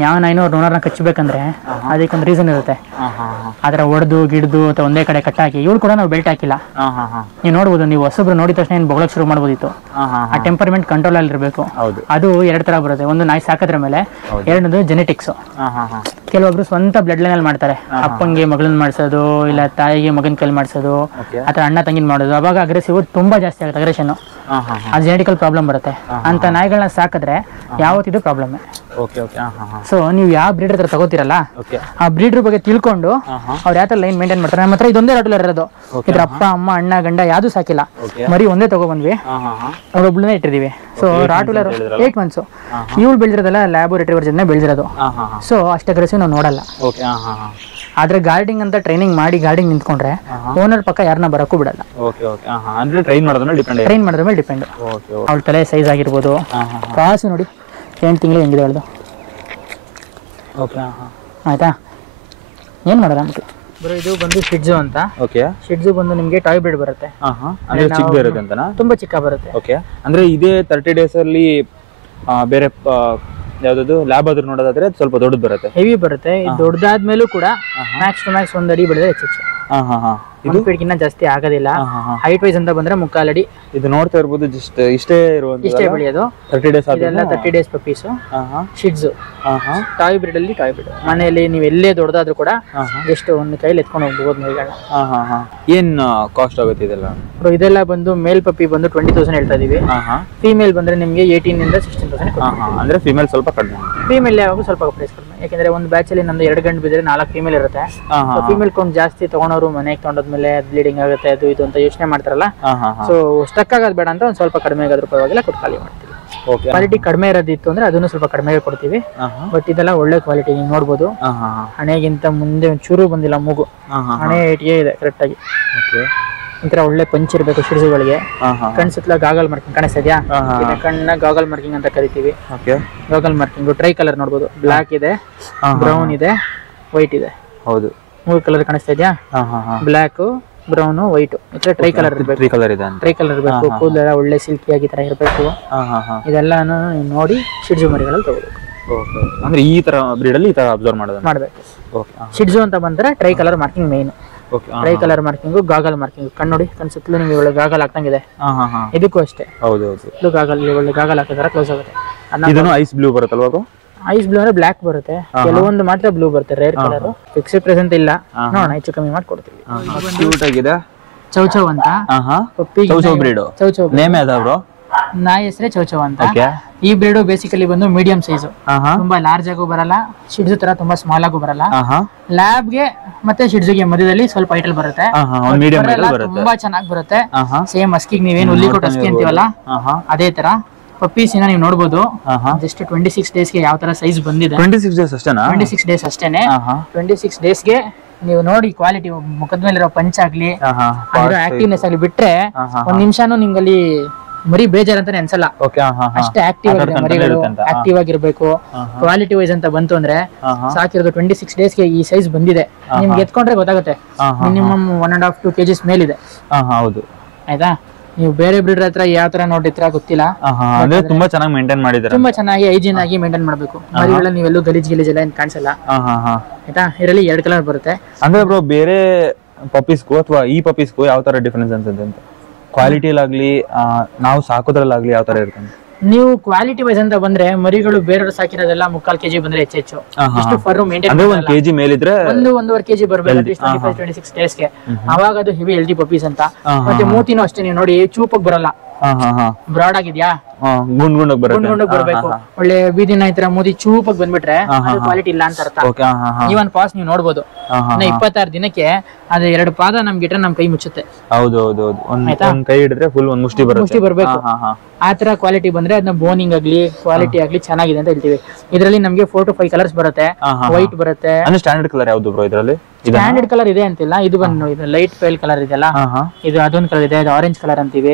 ಯಾವ ನಾಯಿನೂ ಅವ್ರ ಓನರ್ನ ಕಚ್ಚಬೇಕಂದ್ರೆ ಅದಕ್ಕೊಂದು ರೀಸನ್ ಇರುತ್ತೆ. ಆತರ ಹೊಡೆದು ಗಿಡ್ದು ಅಥವಾ ಒಂದೇ ಕಡೆ ಕಟ್ಟಾಕಿ ಇವಳು ಕೂಡ ನಾವು ಬೆಲ್ಟ್ ಹಾಕಿಲ್ಲ. ನೀವು ನೋಡ್ಬೋದು, ನೀವು ಹೊಸಬ್ರು ನೋಡಿದ ತಕ್ಷಣ ಏನು ಬೊಗಳಕ್ಕೆ ಶುರು ಮಾಡ್ಬೋದಿತ್ತು. ಆ ಟೆಂಪರ್ಮೆಂಟ್ ಕಂಟ್ರೋಲ್ ಅಲ್ಲಿ ಇರಬೇಕು. ಅದು ಎರಡು ತರ ಬರುತ್ತೆ. ಒಂದು ನಾಯಿ ಸಾಕಿದ್ರ ಮೇಲೆ, ಎರಡನೇದು ಜೆನೆಟಿಕ್ಸ್. ಕೆಲವೊಬ್ರು ಸ್ವಂತ ಬ್ಲಡ್ ಲೈನ್ ಅಲ್ಲಿ ಮಾಡ್ತಾರೆ. ಅಪ್ಪಂಗೆ ಮಗಳನ್ನ ಮಾಡಿಸೋದು, ಇಲ್ಲ ತಾಯಿಗೆ ಮಗನ ಕೈಲಿ ಮಾಡಿಸೋದು, ಅಥವಾ ಅಣ್ಣ ತಂಗಿನ ಮಾಡೋದು. ಅವಾಗ ಅಗ್ರೆಸಿವ್ ತುಂಬಾ ಜಾಸ್ತಿ ಆಗುತ್ತೆ, ಅಗ್ರೆಷನ್. ಅದು ಜೆನೆಟಿಕಲ್ ಪ್ರಾಬ್ಲಮ್ ಬರುತ್ತೆ. ಅಂತ ನಾಯಿಗಳನ್ನ ಸಾಕಿದ್ರೆ ಯಾವತ್ತಿದು ಪ್ರಾಬ್ಲಮ್. ಸೊ ನೀವು ಯಾವ ಬ್ರೀಡರ್ ಹತ್ರ ತಗೋತೀರಲ್ಲ, ಆ ಬ್ರೀಡರ್ ಬಗ್ಗೆ ತಿಳ್ಕೊಂಡು ಅವ್ರು ಯಾವ ತರ ಲೈನ್ ಮೇಂಟೈನ್ ಮಾಡ್ತಾರೆ. ನಮ್ಮ ಹತ್ರ ಇದೊಂದೇ ರಾಟುಲರ್ ಇರೋದು. ಇದ್ರ ಅಪ್ಪ ಅಮ್ಮ ಅಣ್ಣ ಗಂಡ ಯಾವ್ದು ಸಾಕಿಲ್ಲ, ಮರಿ ಒಂದೇ ತಗೊಬಂದ್ವಿ, ಅವ್ರೊಬ್ಳನ್ನೇ ಇಟ್ಟಿದೀವಿ. So ರಾಟುಲರ್ 8 months. ಇವಳು ಬೆಳೆದಿರೋದಲ್ಲ ಲ್ಯಾಬ್ ರಿಟ್ರೀವರ್ ಜೊತೆ ಬೆಳೆದಿರೋದು. ಸೊ ಅಷ್ಟು ಅಗ್ರೆಸಿವ್ ನಾವು ನೋಡಲ್ಲ. ಆದ್ರೆ ಗಾರ್ಡಿಂಗ್ ಅಂತ ಟ್ರೈನಿಂಗ್ ಮಾಡಿ ಗಾರ್ಡಿಂಗ್ ನಿಂತ್ಕೊಂಡ್ರೆ ಓನರ್ ಪಕ್ಕ ಯಾರನ್ನ ಬರಕ್ಕೂ ಬಿಡಲ್ಲ. ಟ್ರೈನ್ ಮಾಡೋದ್ರ ಮೇಲೆ ಡಿಪೆಂಡ್. ಅವಳ ತಲೆ ಸೈಜ್ ಆಗಿರ್ಬೋದು. ಕಾಸು ನೋಡಿ 8 ತಿಂಗಳು ಹೆಂಗಿದೆ ಅವಳದು. ಆಯ್ತಾ, ಏನ್ ಮಾಡೋಣ ನಮ್ಗೆ ಬರೋ. ಇದು ಬಂದು ಶಿಡ್ಜು ಅಂತ. ಶಿಡ್ಜು ಬಂದು ನಿಮ್ಗೆ ಟಾಯ್ ಬ್ರೀಡ್ ಬರುತ್ತೆ. ತುಂಬಾ ಚಿಕ್ಕ ಬರುತ್ತೆ. ಅಂದ್ರೆ ಇದೇ 30 days ಅಲ್ಲಿ ಬೇರೆ ಯಾವ್ದು ಲ್ಯಾಬ್ ಆದ್ರೂ ನೋಡೋದಾದ್ರೆ ಸ್ವಲ್ಪ ದೊಡ್ಡದು ಬರುತ್ತೆ, ಹೆವಿ ಬರುತ್ತೆ. ಇದು ದೊಡ್ಡದಾದ್ಮೇಲೂ ಕೂಡ ಮ್ಯಾಕ್ಸ್ ಟು ಮ್ಯಾಕ್ಸ್ 1 ಅಡಿ ಬೆಳೆದ್ರೆ ಹೆಚ್ಚು. ಇದು ಫೀಟ್ಗಿನ್ನ ಜಾಸ್ತಿ ಆಗೋದಿಲ್ಲ. ಹೈಟ್ ವೈಸ್ ಅಂತ ಬಂದ್ರೆ 3/4 ಅಡಿ. ಇದು ನೋಡ್ತಾ ಇರ್ಬೋದು, ಜಸ್ಟ್ ಇಷ್ಟೇ ಬೆಳೆಯೋದು. 30 days ಇದೆಲ್ಲ 30 days ಪಪ್ಪೀಸ್. ಶಿಡ್ಜು ಟಾಯ್ ಬ್ರೀಡ್ ಅಲ್ಲಿ ಟಾಯ್ ಬ್ರೀಡ್. ಮನೆಯಲ್ಲಿ ನೀವು ಎಲ್ಲೇ ದೊಡ್ಡದಾದ್ರೂ ಕೂಡ ಜಸ್ಟ್ ಒಂದು ಕೈಲಿ ಎತ್ಕೊಂಡು ಹೋಗ್ಬೋದು ಮರಿಗಳನ್ನ. ಏನ್ ಕಾಸ್ಟ್ ಆಗುತ್ತೆ ಇದೆಲ್ಲ? ಇದೆಲ್ಲ ಬಂದು ಮೇಲ್ ಪಪ್ಪಿ ಬಂದು 20,000 ಹೇಳ್ತಾ ಇದೀವಿ. ಫೀಮೇಲ್ ಬಂದ್ರೆ ನಿಮ್ಗೆ 18 ಇಂದ 16,000. ಅಂದ್ರೆ ಫೀಮೇಲ್ ಸ್ವಲ್ಪ ಕಡಿಮೆ. ಫೀಮೇಲ್ ಯಾವಾಗ ಸ್ವಲ್ಪ ಪ್ರೈಸ್ ಕಡಿಮೆ, ಯಾಕಂದ್ರೆ ಒಂದು ಬ್ಯಾಚ್ ಅಲ್ಲಿ ನಮ್ದು 2 ಗಂಟು ಬಿದ್ರೆ 4 ಫೀಮೇಲ್ ಇರುತ್ತೆ. ಫೀಮೇಲ್ ಕೊಂಡ್ ಜಾಸ್ತಿ ತಗೊಂಡವ್ರು ಮನೆಗೆ ತಗೊಂಡೋದ್ಮೇಲೆ ಬ್ಲೀಡಿಂಗ್ ಆಗುತ್ತೆ ಅದು ಇದು ಅಂತ ಯೋಚನೆ ಮಾಡ್ತಾರಲ್ಲ. ಸೊ ಸ್ಟಕ್ ಆಗೋದು ಬೇಡ ಅಂತ ಒಂದ್ ಸ್ವಲ್ಪ ಕಡಿಮೆ ಆಗೋದ್ರ ಪರವಾಗಿಲ್ಲ ಕೊಟ್ಟು ಖಾಲಿ ಮಾಡ್ತೀವಿ. ಕ್ವಾಲಿಟಿ ಕಡಿಮೆ ಇರೋದಿತ್ತು ಅಂದ್ರೆ ಅದನ್ನು ಸ್ವಲ್ಪ ಕಡಿಮೆ ಕೊಡ್ತೀವಿ. ಬಟ್ ಇದೆಲ್ಲ ಒಳ್ಳೆ ಕ್ವಾಲಿಟಿ. ನೀವು ನೋಡ್ಬೋದು, ಹಣೆಗಿಂತ ಮುಂದೆ ಒಂಚೂರು ಬಂದಿಲ್ಲ ಮೂಗು. ಹಣೆ ಏಟಿಗೆ ಇದೆ ಕರೆಕ್ಟ್ ಆಗಿ. ಒಂಥರ ಒಳ್ಳೆ ಪಂಚ್ ಇರಬೇಕು ಶಿಡ್ಸುಗಳಿಗೆ. ಕಣ್ಸುತ್ತಲ ಗಾಗಲ್ ಮಾರ್ಕಿಂಗ್ ಕಾಣಿಸ್ತಿದ್ಯಾ? ಕಣ್ಣ ಗಾಗಲ್ ಮಾರ್ಕಿಂಗ್ ಅಂತ ಕರಿತೀವಿ. ಗಾಗಲ್ ಮಾರ್ಕಿಂಗ್ ಟ್ರೈ ಕಲರ್ ನೋಡ್ಬೋದು. ಬ್ಲಾಕ್ ಇದೆ, ಬ್ರೌನ್ ಇದೆ, ವೈಟ್ ಇದೆ. ಹೌದು, 3 ಕಲರ್ ಕಾಣಿಸ್ತಾ ಇದೆಯಾ? Black, brown, white. Tri colour ಇರಬೇಕು. ಟ್ರೈ ಕಲರ್ ಇರಬೇಕು. ಕೂದಲೆಲ್ಲ ಒಳ್ಳೆ ಸಿಲ್ಕಿ ಆಗಿ ತರ ಇರಬೇಕು. ಇದೆಲ್ಲಾನು ನೋಡಿ ಶಿಡ್ಜು ಮರಿಗಳಲ್ಲಿ ತಗೋಬೇಕು. ಅಂದ್ರೆ ಈ ತರ ಬ್ರೀಡ್ ಅಲ್ಲಿ ಈ ತರ ಅಬ್ಸರ್ವ್ ಮಾಡಬೇಕು. ಶಿಡ್ಜು ಅಂತ ಬಂದ್ರೆ try colour marking main. Try colour marking, gargle marking. ಕಣ್ಣು ನೋಡಿ, ಕನ್ಸುತ್ತಲೂ ನಿಮ್ಗೆ ಒಳ್ಳೆ ಗಾಗಲ್ ಹಾಕ್ತಂಗಿದೆ. ಇದಕ್ಕೂ ಅಷ್ಟೇ. ಇದು ಗಾಗಲ್ ಒಳ್ಳೆ ಗಾಗಲ್ ಹಾಕಿದಾರೆ, ಕ್ಲೋಸ್ ಆಗುತ್ತೆ. ಐಸ್ ಬ್ಲೂ ಬರುತ್ತಲ್ವಾ? ಐಸ್ ಬ್ಲೂ ಅಂದ್ರೆ ಬ್ಲಾಕ್ ಬರುತ್ತೆ, ಕೆಲವೊಂದು ಮಾತ್ರ ಬ್ಲೂ ಬರುತ್ತೆ. ರೇರ್ ಕಲರ್ ಫಿಕ್ಸ್ಡ್ ಪ್ರೆಸೆಂಟ್ ಇಲ್ಲ. ನೋಡೋಣ, ಹೆಚ್ಚು ಕಮ್ಮಿ ಮಾಡ್ಕೊಡ್ತೀವಿ. ಚೌಚೌ ಅಂತ ಚೌಚೌ ನೇಮ್ ಯಾವ್ದು ಬ್ರೋ? ನಾಯಿ ಹೆಸರೇ ಚೌಚೌ ಅಂತ. ಈ ಬ್ರೀಡ್ ಬೇಸಿಕಲಿ ಬಂದು ಮೀಡಿಯಂ ಸೈಜ್. ತುಂಬಾ ಲಾರ್ಜ್ ಆಗು ಬರಲ್ಲ, ಶಿಡ್ಜು ತರ ತುಂಬಾ ಸ್ಮಾಲ್ ಆಗು ಬರಲ್ಲ. ಲ್ಯಾಬ್ ಗೆ ಮತ್ತೆ ಶಿಡ್ಜುಗೆ ಮಧ್ಯದಲ್ಲಿ ಸ್ವಲ್ಪ ಐಟಲ್ ಬರುತ್ತೆ. ತುಂಬಾ ಚೆನ್ನಾಗಿ ಬರುತ್ತೆ. ಸೇಮ್ ಅಸ್ಕಿಗ್ ನೀವೇನು ಹುಲ್ಲಿ ಕೊಟ್ಟು ಅಸ್ಕಿ ಅಂತೀವಲ್ಲ ಅದೇ ತರ. ಪಪ್ಪೀಸ್ ನೀವು ನೋಡಬಹುದು. ಜಸ್ಟ್ 26 days ಗೆ ಯಾವ ತರ ಸೈಜ್ ಬಂದಿದೆ. 26 days ಅಷ್ಟೇನಾ? 26 days ಅಷ್ಟೇನೆ. 26 days ಗೆ ನೀವು ನೋಡಿ ಕ್ವಾಲಿಟಿ, ಮುಖದ ಮೇಲಿರೋ ಪಂಚ್ ಆಗ್ಲಿ, ಆಕ್ಟಿವ್ನೆಸ್ ಆಗ್ಲಿ ಬಿಟ್ರೆ 1 ನಿಮಿಷನೂ ನಿಮ್ಗಲ್ಲಿ ಮರಿ ಬೇಜಾರ್ ಅಂತಾನೆ ಅನ್ಸಲ್ಲ. ಅಷ್ಟೇ ಆಕ್ಟಿವ್ ಆಗಿದೆ ಮರಿಗಳು. ಆಕ್ಟಿವ್ ಆಗಿರ್ಬೇಕು. ಕ್ವಾಲಿಟಿ ವೈಸ್ ಅಂತ ಬಂತು ಅಂದ್ರೆ ಸಾಕಿರೋದು 26 days ಗೆ ಈ ಸೈಜ್ ಬಂದಿದೆ. ನಿಮ್ಗೆ ಎತ್ಕೊಂಡ್ರೆ ಗೊತ್ತಾಗುತ್ತೆ. ಮಿನಿಮಮ್ 1.5 2 kgs ಮೇಲಿದೆ. ಆಯ್ತಾ? ನೀವು ಬೇರೆ ಬ್ರೀಡರ್ ಹತ್ರ ಯಾವ ತರ ನೋಡಿದ್ರ ಗೊತ್ತಿಲ್ಲ. ತುಂಬಾ ಚೆನ್ನಾಗಿ ಮೇಂಟೈನ್ ಮಾಡಿದ್ದಾರೆ. ತುಂಬಾ ಚೆನ್ನಾಗಿ ಹೈಜೀನ್ ಆಗಿ ಮೇಂಟೈನ್ ಮಾಡಬೇಕು. ಮರಿಗಳ ನೀವೆಲ್ಲೂ ಗಲೀಜ್ ಎಲ್ಲ ಏನ್ ಕಾಣಿಸಲ್ಲ. ಆಯ್ತಾ? ಇದರಲ್ಲಿ 2 ಕಲರ್ ಬರುತ್ತೆ. ಅಂದ್ರೆ ಬ್ರೋ, ಬೇರೆ ಪಪ್ಪೀಸ್ಗೂ ಅಥವಾ ಈ ಪಪ್ಪೀಸ್ಗೂ ಯಾವ ತರ ಡಿಫರೆನ್ಸ್ ಅನ್ಸುತ್ತೆ ಅಂತ? ಕ್ವಾಲಿಟಿಲಾಗ್ಲಿ ನಾವು ಸಾಕೋದ್ರಲ್ಲಾಗ್ಲಿ ಯಾವ ತರ ಇರುತ್ತೆ? ನೀವು ಕ್ವಾಲಿಟಿ ವೈಸ್ ಅಂತ ಬಂದ್ರೆ ಮರಿಗಳು ಬೇರೆಯವರು ಸಾಕಿರೋದೆಲ್ಲ 3/4 kg ಬಂದ್ರೆ ಹೆಚ್ಚು. ಎಷ್ಟು ಫರ್ ಮೇಂಟೈನ್ ಅಂದ್ರೆ 1 kg ಮೇಲಿದ್ರೆ 1.5 kg ಬರಬೇಕು 26 days ಗೆ. ಅವಾಗ ಅದು ಹೆವಿ ಹೆಲ್ದಿ ಪಪ್ಪೀಸ್ ಅಂತ. ಮತ್ತೆ ಮೂತಿನೂ ಅಷ್ಟೇ, ನೀವು ನೋಡಿ ಚೂಪಾಗಿ ಬರಲ್ಲ. ಬ್ರಾಡ್ ಆಗಿದ್ಯಾ, ಗುಂಡ್ ಗುಂಡ್ ಬರ್ಬೇಕು. ಒಳ್ಳೆ ಬೀದಿ ನಾಯಿ ತರ ಮೂತಿ ಚೂಪಾಗಿ ಬಂದ್ಬಿಟ್ರೆ ಕ್ವಾಲಿಟಿ ಇಲ್ಲ ಅಂತ ಅರ್ಥ. ಈವನ್ ಪಾಸ್ ನೀವು ನೋಡ್ಬೋದು. 26 ದಿನಕ್ಕೆ ಅದು 2 ಪಾದ ನಮ್ಗೆ ಇಟ್ರೆ ನಮ್ ಕೈ ಮುಚ್ಚುತ್ತೆ. ಕೈ ಹಿಡಿದ್ರೆ ಫುಲ್ ಒಂದ್ ಮುಷ್ಟಿ ಬರ್ಬೇಕು. ಆತರ ಕ್ವಾಲಿಟಿ ಬಂದ್ರೆ ಅದನ್ನ ಬೋನಿಂಗ್ ಆಗ್ಲಿ ಕ್ವಾಲಿಟಿ ಆಗ್ಲಿ ಚೆನ್ನಾಗಿದೆ ಅಂತ ಹೇಳ್ತೀವಿ. ಇದರಲ್ಲಿ ನಮ್ಗೆ 4 to 5 ಕಲರ್ಸ್ ಬರುತ್ತೆ. ವೈಟ್ ಬರುತ್ತೆ. ಸ್ಟ್ಯಾಂಡರ್ಡ್ ಕಲರ್ ಯಾವ್ದು ಬ್ರೋ ಇದರಲ್ಲಿ? ಸ್ಟ್ಯಾಂಡರ್ಡ್ ಕಲರ್ ಇದೆ ಅಂತಿಲ್ಲ, ಇದು ಬಂದು ಇದು ಲೈಟ್ ಪೇಲ್ ಕಲರ್ ಇದೆಯಲ್ಲ, ಇದು ಅದೊಂದು ಕಲರ್ ಇದೆ, ಇದು ಆರೆಂಜ್ ಕಲರ್ ಅಂತೀವಿ.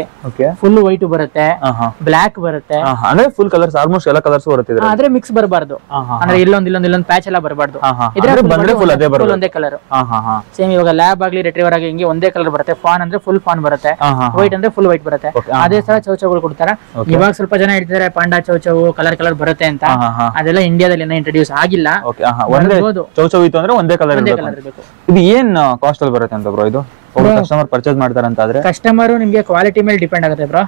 ಫುಲ್ ವೈಟ್ ಬರುತ್ತೆ, ಬ್ಲಾಕ್ ಬರುತ್ತೆ, ಅಂದ್ರೆ ಫುಲ್ ಕಲರ್ಸ್ ಆಲ್ಮೋಸ್ಟ್ ಎಲ್ಲ ಕಲರ್ಸ್ ಬರುತ್ತೆ. ಆದ್ರೆ ಮಿಕ್ಸ್ ಬರಬಾರ್ದು, ಅಂದ್ರೆ ಇಲ್ಲೊಂದ್ ಪ್ಯಾಚ್ ಎಲ್ಲ ಬರಬಾರ್ದು. ಒಂದೇ ಕಲರ್ ಸೇಮ್. ಇವಾಗ ಲ್ಯಾಬ್ ಆಗ್ಲಿ ರಿಟ್ರೀವರ್ ಆಗಿ ಹಿಂಗೆ ಒಂದೇ ಕಲರ್ ಬರುತ್ತೆ. ಫಾನ್ ಅಂದ್ರೆ ಫುಲ್ ಫಾನ್ ಬರುತ್ತೆ, ವೈಟ್ ಅಂದ್ರೆ ಫುಲ್ ವೈಟ್ ಬರುತ್ತೆ. ಅದೇ ತರ ಚೌಚೌಗಳು ಕೊಡ್ತಾರೆ. ಇವಾಗ ಸ್ವಲ್ಪ ಜನ ಹೇಳ್ತಾರೆ ಪಾಂಡಾ ಚೌಚೌ ಕಲರ್ ಬರುತ್ತೆ ಅಂತ, ಅದೆಲ್ಲ ಇಂಡಿಯಾದಲ್ಲಿ ಇಂಟ್ರೊಡ್ಯೂಸ್ ಆಗಿಲ್ಲ. ಚೌಚೌ ಇತ್ತು ಅಂದ್ರೆ ಒಂದೇ ಕಲರ್ ಇರಬೇಕು. ಇದು ಏನ್ ಕಾಸ್ಟ್ ಅಲ್ಲಿ ಬರುತ್ತೆ ಅಂತ ಬ್ರೋ? ಇದು ಕಸ್ಟಮರ್ ಪರ್ಚೇಸ್ ಮಾಡ್ತಾರೆ ಅಂತ ಆದ್ರೆ ಕಸ್ಟಮರ್ ನಿಮ್ಗೆ ಕ್ವಾಲಿಟಿ ಮೇಲೆ ಡಿಪೆಂಡ್ ಆಗುತ್ತೆ ಬ್ರೋ.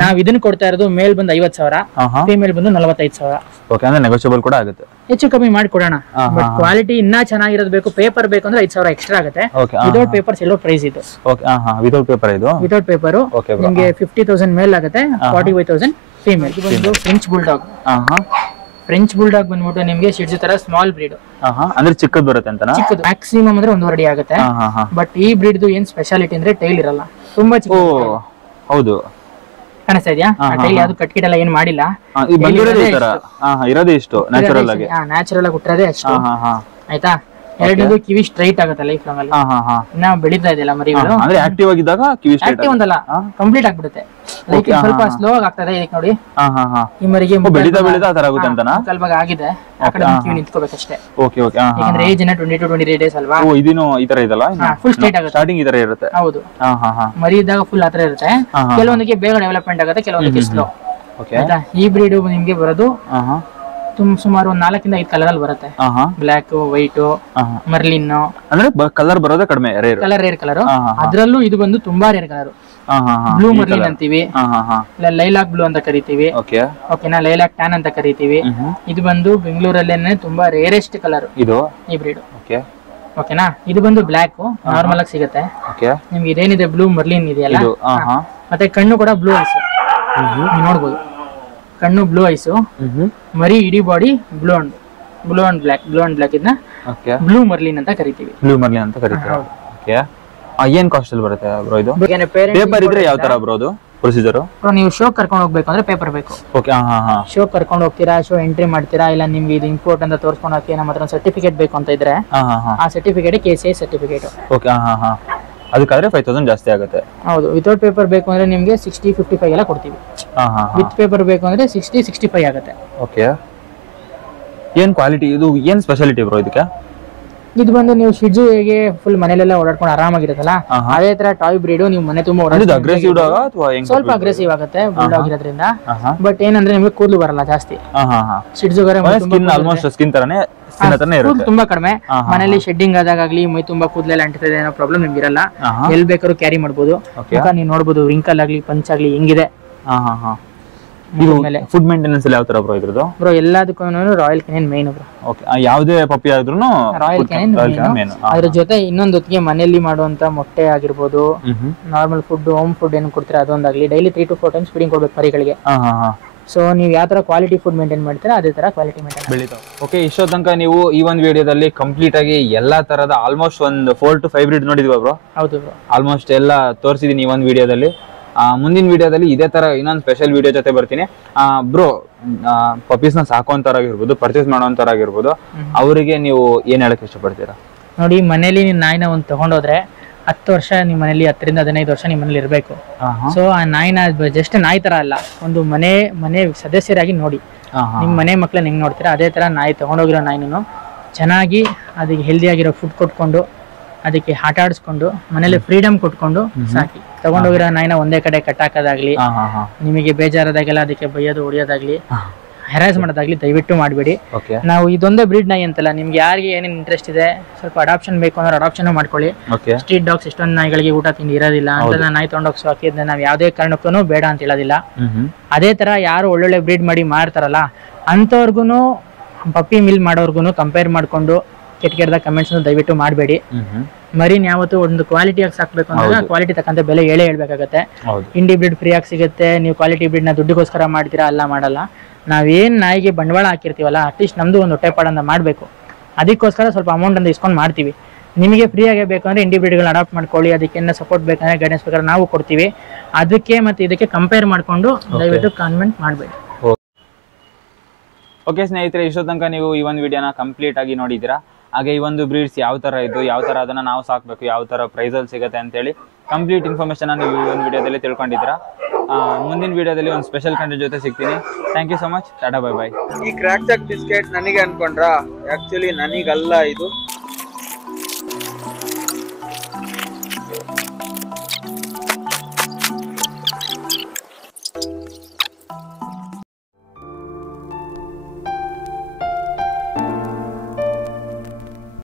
ನಾವ್ ಇದನ್ನ ಕೊಡ್ತಾ ಇರೋದು ಮೇಲ್ ಬಂದು 50,000, ಫೀಮೇಲ್ ಬಂದು 45,000. ಓಕೆ, ಅಂದ್ರೆ ನೆಗೋಷಿಯಬಲ್ ಕೂಡ ಆಗುತ್ತೆ, ಹೆಚ್ಚು ಕಮ್ಮಿ ಮಾಡಿ ಕೊಡೋಣ. ಬಟ್ ಕ್ವಾಲಿಟಿ ಇನ್ನೂ ಚೆನ್ನಾಗಿರೋದು ಬೇಕು. ಪೇಪರ್ ಬೇಕು ಅಂದ್ರೆ 5,000 ಎಕ್ಸ್ಟ್ರಾ ಆಗುತ್ತೆ. ವಿತೌಟ್ ಪೇಪರ್ಸ್ ಎಲ್ಲೋ ಪ್ರೈಸ್ ಇದು. ಓಕೆ, ವಿತೌಟ್ ಪೇಪರ್ ಇದು. ವಿತೌಟ್ ಪೇಪರ್ ನಿಮ್ಗೆ 50,000 ಮೇಲ್ ಆಗುತ್ತೆ, 45,000 ಫೀಮೇಲ್. ಇದು ಫ್ರೆಂಚ್ ಬುಲ್ಡಾಗ್. ಫ್ರೆಂಚ್ ಬುಲ್ಡಾಗ್ ಬಂದ್ಬಿಟ್ಟು ನಿಮ್ಗೆ ಶಿಡ್ಜು ತರ ಸ್ಮಾಲ್ ಬ್ರೀಡ್, ಅಂದ್ರೆ ಚಿಕ್ಕದು ಬರುತ್ತೆ ಅಂತ. ಚಿಕ್ಕದು ಮ್ಯಾಕ್ಸಿಮಮ್ ಅಂದ್ರೆ 1 ಅಡಿ ಆಗುತ್ತೆ. ಬಟ್ ಈ ಬ್ರೀಡ್ ಏನ್ ಸ್ಪೆಷಾಲಿಟಿ ಅಂದ್ರೆ ಟೈಲ್ ಇರಲ್ಲ, ತುಂಬಾ ಚಿಕ್ಕ. ಹೌದು, ಕಾಣಿಸ್ತಾ ಇದೆಯಾ? ಟೈಲ್ ಯಾವ್ದು ಕಟ್ಕಿಟ್ ಎಲ್ಲ ಏನ್ ಮಾಡಿಲ್ಲ, ಇರೋದೇ ಇಷ್ಟು ನ್ಯಾಚುರಲ್ ಆಗಿ ಹುಟ್ಟಿರೋದೇ ಅಷ್ಟು. ಆಯ್ತಾ? ಎರಡನೇದು ಕಿವಿ ಸ್ಟ್ರೈಟ್ ಆಗುತ್ತೆ ಲೈಫ್ ಲಾಂಗ್ ಅಲ್ಲಿ. ಇನ್ನ ಬೆಳೀತಾ ಇದೆಯಲ್ಲ ಮರಿಗಳು, ಅಂದ್ರೆ ಆಕ್ಟಿವ್ ಆಗಿದ್ದಾಗ ಕಿವಿ ಸ್ಟ್ರೈಟ್ ಒಂದಲ್ಲ ಕಂಪ್ಲೀಟ್ ಆಗ್ಬಿಡುತ್ತೆ. ಲೈಕ್ ಸ್ವಲ್ಪ ಸ್ಲೋ ಆಗಿ ಆಗ್ತದೆ. ಇದಕ್ಕೆ ನೋಡಿ, ಈ ಮರಿಗೆ ಬೆಳೀತಾ ಆತರ ಆಗುತ್ತೆ ಅಂತ ಮುಕ್ಕಾಲ್ ಭಾಗ ಆಗಿದೆ. ಆ ಕಡೆ ಕಿವಿ ನಿಂತ್ಕೋಬೇಕಷ್ಟೇ. Okay okay. ಯಾಕಂದ್ರೆ ಏಜ್ 22 to 23 ಡೇಸ್ ಅಲ್ವಾ. ಇದೇನು ಈ ತರ ಇದಲ್ಲ, ಫುಲ್ ಸ್ಟ್ರೈಟ್ ಆಗುತ್ತೆ. ಸ್ಟಾರ್ಟಿಂಗ್ ಈ ತರ ಇರುತ್ತೆ. ಹೌದು, ಮರಿ ಇದ್ದಾಗ ಫುಲ್ ಆತರ ಇರುತ್ತೆ. ಕೆಲವೊಂದಕ್ಕೆ ಬೇಗ ಡೆವಲಪ್ಮೆಂಟ್ ಆಗುತ್ತೆ, ಕೆಲವೊಂದಕ್ಕೆ ಸ್ಲೋ. ಆಯ್ತಾ? ಈ ಬ್ರೀಡ್ ನಿಮ್ಗೆ ಬರೋದು ಸುಮಾರು 4 ಇಂದ 5 ಕಲರ್ ಅಲ್ಲಿ ಬರುತ್ತೆ. Black, white, merlin. ಅಂದ್ರೆ ಕಲರ್ ಬರೋದೇ ಕಡಿಮೆ, ರೇರ್ ಕಲರ್. ಅದ್ರಲ್ಲೂ ಇದು ಬಂದು ತುಂಬಾ ರೇರ್ ಕಲರ್. ಬ್ಲೂ ಮರ್ಲಿನ್ ಅಂತೀವಿ, ಲೈಲಾಕ್ ಬ್ಲೂ ಅಂತ ಕರಿತೀವಿ. ಓಕೆನಾ? ಲೈಲಾಕ್ ಟ್ಯಾನ್ ಅಂತ ಕರಿತೀವಿ. ಇದು ಬಂದು ಬೆಂಗಳೂರಲ್ಲೇನೆ ತುಂಬಾ ರೇರೆಸ್ಟ್ ಕಲರ್ ಇದು, ಈ ಬ್ರೀಡ್. ಓಕೆನಾ? ಇದು ಬಂದು ಬ್ಲಾಕ್, ನಾರ್ಮಲ್ ಆಗಿ ಸಿಗುತ್ತೆ ನಿಮ್ಗೆ. ಇದೇನಿದೆ ಬ್ಲೂ ಮರ್ಲಿನ್ ಇದೆಯಲ್ಲ, ಮತ್ತೆ ಕಣ್ಣು ಕೂಡ ಬ್ಲೂ ಐಸ್ ನೋಡ್ಬೋದು. ಕಣ್ಣು ಬ್ಲೂ ಐಸು, ಮರಿ ಇಡೀ ಬಾಡಿ ಬ್ಲೂ ಅಂಡ್ ಬ್ಲಾಕ್. ಇದನ್ನ ಬ್ಲೂ ಮರ್ಲಿನ್ ಅಂತ ಕರಿತೀವಿ. ಏನ್ ಕಾಸ್ಟ್ ಅಲ್ಲಿ ಬರುತ್ತೆ ಬ್ರೋ ಇದು? ಪೇಪರ್ ಇದ್ರೆ ಯಾವ ತರ ಬ್ರೋ ಅದು ಪ್ರೊಸೀಜರ್? ನೀವು ಶೋ ಕರ್ಕೊಂಡು ಹೋಗ್ಬೇಕು ಅಂದ್ರೆ ಪೇಪರ್ ಬೇಕು. ಶೋ ಕರ್ಕೊಂಡು ಹೋಗ್ತೀರಾ, ಶೋ ಎಂಟ್ರಿ ಮಾಡ್ತೀರಾ, ಇಲ್ಲ ನಿಮ್ಗೆ ಇದು ಇಂಪೋರ್ಟ್ ಅಂತ ತೋರಿಸ್ಕೊಂಡು ಹೋಗ್ತೀರಾ, ನಮ್ಮ ಹತ್ರ ಸರ್ಟಿಫಿಕೇಟ್ ಬೇಕು ಅಂತ ಇದ್ರೆ ಆ ಸರ್ಟಿಫಿಕೇಟ್ KCI ಸರ್ಟಿಫಿಕೇಟ್. ಅದಕ್ಕಾದ್ರೆ 5,000 ಜಾಸ್ತಿ ಆಗುತ್ತೆ. ಹೌದು. ವಿತೌಟ್ ಪೇಪರ್ ಬೇಕು ಅಂದ್ರೆ ನಿಮ್ಗೆ 60-55 ಎಲ್ಲ ಕೊಡ್ತೀವಿ. ವಿತ್ ಪೇಪರ್ ಬೇಕು ಅಂದ್ರೆ 60-65 ಆಗುತ್ತೆ. ಓಕೆ. ಏನ್ ಕ್ವಾಲಿಟಿ ಇದು, ಏನ್ ಸ್ಪೆಷಾಲಿಟಿ ಬ್ರೋ ಇದಕ್ಕೆ? ಇದು ಬಂದು ನೀವು ಶಿಡ್ಜು ಹೇಗೆ ಫುಲ್ ಮನೆಯಲ್ಲೆಲ್ಲ ಓಡಾಡ್ಕೊಂಡು ಆರಾಮಾಗಿರುತ್ತಲ್ಲ, ಅದೇ ತರ ಟಾಯ್ ಬ್ರೀಡ್ ನೀವು ಮನೆ ತುಂಬಾ ಸ್ವಲ್ಪ ಅಗ್ರೆಸಿವ್ ಆಗುತ್ತೆ ಬುಲ್ಡಾಗ್ ಇರೋದ್ರಿಂದ. ಬಟ್ ಏನಂದ್ರೆ ನಿಮ್ಗೆ ಕೂದಲು ಬರಲ್ಲ ಜಾಸ್ತಿ. ಶಿಡ್ಜು ತುಂಬಾ ಕಡಿಮೆ. ಮನೇಲಿ ಶೆಡ್ಡಿಂಗ್ ಆದಾಗ್ಲಿ ಮೈ ತುಂಬಾ ಕೂದಲೆಲ್ಲ ಅಂಟಿದೆ ಅನ್ನೋ ಪ್ರಾಬ್ಲಮ್ ನಿಮ್ಗೆ ಇರಲ್ಲ. ಎಲ್ ಬೇಕಾದ್ರೂ ಕ್ಯಾರಿ ಮಾಡ್ಬೋದು. ನೀವು ನೋಡ್ಬೋದು ರಿಂಕಲ್ ಆಗ್ಲಿ ಪಂಚ್ ಆಗ್ಲಿ ಹೆಂಗಿದೆ. ಫುಡ್ ಮೇಂಟೆನೆನ್ಸ್ ಯಾವ ತರ ಬ್ರೋ ಇದ್ರದ್ದು? ಬ್ರೋ ಎಲ್ಲದಕ್ಕೂ royal Canin main bro. Okay. ಯಾವುದೇ ಪಪ್ಪಿ ಆದ್ರೂನು ರಾಯಲ್ ಕೆನಿನ್ ಮೇನ್. ಅದ್ರ ಜೊತೆ ಇನ್ನೊಂದು ಹೊತ್ತಿಗೆ ಮನೆಯಲ್ಲಿ ಮಾಡುವಂತ ಮೊಟ್ಟೆ ಆಗಿರ್ಬೋದು, ನಾರ್ಮಲ್ ಫುಡ್, ಹೋಮ್ ಫುಡ್ ಏನು ಕೊಡ್ತೀರಾ ಅದೊಂದಾಗ್ಲಿ, ಡೈಲಿ 3 to 4 times ಫೀಡಿಂಗ್ ಕೊಡ್ಬೇಕು ಮರಿಗಳಿಗೆ. ಸೊ ನೀವು ಯಾವ ತರ ಕ್ವಾಲಿಟಿ ಫುಡ್ ಮೇಂಟೈನ್ ಮಾಡ್ತೀರಾ ಅದೇ ತರ ಕ್ವಾಲಿಟಿ ಮೇಂಟೈನ್ ಬೆಳೀತಾವೆ. ಓಕೆ. ಇಷ್ಟೋ ತನಕ ನೀವು ಈ ಒಂದು ವಿಡಿಯೋದಲ್ಲಿ ಕಂಪ್ಲೀಟ್ ಆಗಿ ಎಲ್ಲಾ ತರದ ಆಲ್ಮೋಸ್ಟ್ ಒಂದು 4 to 5 ಬ್ರೀಡ್ ನೋಡಿದ್ವಿ ಬ್ರೋ. ಹೌದು ಬ್ರೋ, ಆಲ್ಮೋಸ್ಟ್ ಎಲ್ಲ ತೋರಿಸಿದೀನಿ ಈ ಒಂದು ವಿಡಿಯೋದಲ್ಲಿ. ಮುಂದಿನ ವಿಡಿಯೋದಲ್ಲಿ ಇದೇ ತರ ಇನ್ನೊಂದು ಸ್ಪೆಷಲ್ ವಿಡಿಯೋ ಜೊತೆ ಬರ್ತೀನಿ ಬ್ರೋ. ಪಪ್ಪೀಸ್ ನ ಸಾಕುವಂತರಾಗಿರ್ಬೋದು, ಪರ್ಚೇಸ್ ಮಾಡೋಂತರಾಗಿರ್ಬೋದು, ಅವರಿಗೆ ನೀವು ಏನ್ ಹೇಳಕ್ ಇಷ್ಟಪಡ್ತೀರಾ? ನೋಡಿ, ಮನೇಲಿ ನೀವು ನಾಯಿನ ಒಂದು ತಗೊಂಡೋದ್ರೆ 10 ವರ್ಷ ನಿಮ್ಮ ಮನೇಲಿ 10 ರಿಂದ 15 ವರ್ಷ ನಿಮ್ಮ ಮನೇಲಿ ಇರಬೇಕು. ಸೊ ಆ ನಾಯಿನ ಜಸ್ಟ್ ನಾಯಿ ತರ ಅಲ್ಲ, ಒಂದು ಮನೆ ಸದಸ್ಯರಾಗಿ ನೋಡಿ. ನಿಮ್ಮ ಮನೆ ಮಕ್ಳನ್ನ ಹೆಂಗ್ ನೋಡ್ತೀರಾ ಅದೇ ತರ ನಾಯಿ ತಗೊಂಡೋಗಿರೋ ನಾಯಿನೂ ಚೆನ್ನಾಗಿ ಅದಕ್ಕೆ ಹೆಲ್ದಿ ಆಗಿರೋ ಫುಡ್ ಕೊಟ್ಕೊಂಡು, ಅದಕ್ಕೆ ಆಟ ಆಡಿಸ್ಕೊಂಡು, ಮನೇಲಿ ಫ್ರೀಡಮ್ ಕೊಟ್ಕೊಂಡು ಸಾಕಿ. ತಗೊಂಡೋಗಿರೋ ನಾಯಿನ ಒಂದೇ ಕಡೆ ಕಟ್ಟಾಕೋದಾಗ್ಲಿ, ನಿಮಗೆ ಬೇಜಾರದಾಗೆಲ್ಲ ಅದಕ್ಕೆ ಬೈಯೋದು ಹೊಡಿಯೋದಾಗ್ಲಿ, ಹೆರಾಸ್ ಮಾಡೋದಾಗ್ಲಿ ದಯವಿಟ್ಟು ಮಾಡಬೇಡಿ. ನಾವು ಇದೊಂದೇ ಬ್ರೀಡ್ ನಾಯಿ ಅಂತಲ್ಲ, ನಿಮ್ಗೆ ಯಾರಿಗೆ ಏನೇನು ಇಂಟ್ರೆಸ್ಟ್ ಇದೆ, ಸ್ವಲ್ಪ ಅಡಾಪ್ಷನ್ ಬೇಕು ಅಂದ್ರೆ ಅಡಾಪ್ಷನ್ ಮಾಡ್ಕೊಳ್ಳಿ. ಸ್ಟ್ರೀಟ್ ಡಾಗ್ಸ್ ಎಷ್ಟೊಂದು ನಾಯಿಗಳಿಗೆ ಊಟ ತಿಂಡಿ ಇರೋದಿಲ್ಲ ಅಂತ ನಾಯಿ ತಗೊಂಡೋಗಿ ಸಾಕಿದ್ರೆ ನಾವು ಯಾವುದೇ ಕಾರಣಕ್ಕೂ ಬೇಡ ಅಂತ ಹೇಳೋದಿಲ್ಲ. ಅದೇ ತರ ಯಾರು ಒಳ್ಳೊಳ್ಳೆ ಬ್ರೀಡ್ ಮಾಡಿ ಮಾರ್ತಾರಲ್ಲ ಅಂಥವ್ರಿಗೂ ಪಪ್ಪಿ ಮಿಲ್ ಮಾಡೋರ್ಗು ಕಂಪೇರ್ ಮಾಡ್ಕೊಂಡು ಕೆಟ್ಟದಾಗ ಕಮೆಂಟ್ಸ್ ದಯವಿಟ್ಟು ಮಾಡಬೇಡಿ. ಮರಿನ್ ಯಾವತ್ತು ಒಂದು ಕ್ವಾಲಿಟಿಯಾಗಿ ಸಾಕ್ಬೇಕು ಅಂದ್ರೆ ಕ್ವಾಲಿಟಿ ತಕ್ಕಂತೆ ಬೆಲೆ ಹೇಳ್ಬೇಕಾಗತ್ತೆ. ಇಂಡಿ ಬ್ರೀಡ್ ಫ್ರೀ ಆಗಿ ಸಿಗುತ್ತೆ, ನೀವು ಕ್ವಾಲಿಟಿ ಬ್ರೀಡ್ ನ ದುಡ್ಡಿಗೋಸ್ಕರ ಮಾಡ್ತೀರಾ, ಅಲ್ಲ ಮಾಡಲ್ಲ. ನಾವೇನ್ ನಾಯಿಗೆ ಬಂಡವಾಳ ಹಾಕಿರ್ತೀವಲ್ಲ, ಅಟ್ಲೀಸ್ಟ್ ನಮ್ದು ಒಂದು ಹೊಟ್ಟೆಪಾಡನ್ನ ಮಾಡಬೇಕು. ಅದಕ್ಕೋಸ್ಕರ ಸ್ವಲ್ಪ ಅಮೌಂಟ್ ಅಂತ ಇಸ್ಕೊಂಡು ಮಾಡ್ತೀವಿ. ನಿಮಗೆ ಫ್ರೀ ಆಗಿ ಬೇಕಂದ್ರೆ ಇಂಡಿ ಬ್ರೀಡ್ಗಳನ್ನ ಅಡಾಪ್ಟ್ ಮಾಡ್ಕೊಳ್ಳಿ. ಅದಕ್ಕೆ ಸಪೋರ್ಟ್ ಬೇಕಂದ್ರೆ ಗೈಡೆನ್ಸ್ ಬೇಕಾದ್ರೆ ನಾವು ಕೊಡ್ತೀವಿ. ಅದಕ್ಕೆ ಮತ್ತೆ ಇದಕ್ಕೆ ಕಂಪೇರ್ ಮಾಡ್ಕೊಂಡು ದಯವಿಟ್ಟು ಕಾಮೆಂಟ್ ಮಾಡಬೇಡಿ. ಓಕೆ ಸ್ನೇಹಿತರೆ, ಇಷ್ಟೋ ತನಕ ನೀವು ಈ ಒಂದು ವಿಡಿಯೋನ ಕಂಪ್ಲೀಟ್ ಆಗಿ ನೋಡಿದ್ದೀರಾ. ಹಾಗೆ ಈ ಒಂದು ಬ್ರೀಡ್ಸ್ ಯಾವ ಥರ ಇದು, ಯಾವ ಥರ ಅದನ್ನು ನಾವು ಸಾಕಬೇಕು, ಯಾವ ಥರ ಪ್ರೈಸಲ್ಲಿ ಸಿಗುತ್ತೆ ಅಂತೇಳಿ ಕಂಪ್ಲೀಟ್ ಇನ್ಫಾರ್ಮೇಷನ್ ನೀವು ಈ ಒಂದು ವಿಡಿಯೋದಲ್ಲಿ ತಿಳ್ಕೊಂಡಿದ್ದೀರಾ. ಮುಂದಿನ ವಿಡಿಯೋದಲ್ಲಿ ಒಂದು ಸ್ಪೆಷಲ್ ಕಂಟೆಂಟ್ ಜೊತೆ ಸಿಗ್ತೀನಿ. Thank you so much. ಟಾಟಾ ಬೈ ಬೈ. ಈ ಕ್ರ್ಯಾಕ್ ಜಾಕ್ ಬಿಸ್ಕೆಟ್ ನನಗೆ ಅನ್ಕೊಂಡ್ರಾ? ಆಕ್ಚುಲಿ ನನಗಲ್ಲ, ಇದು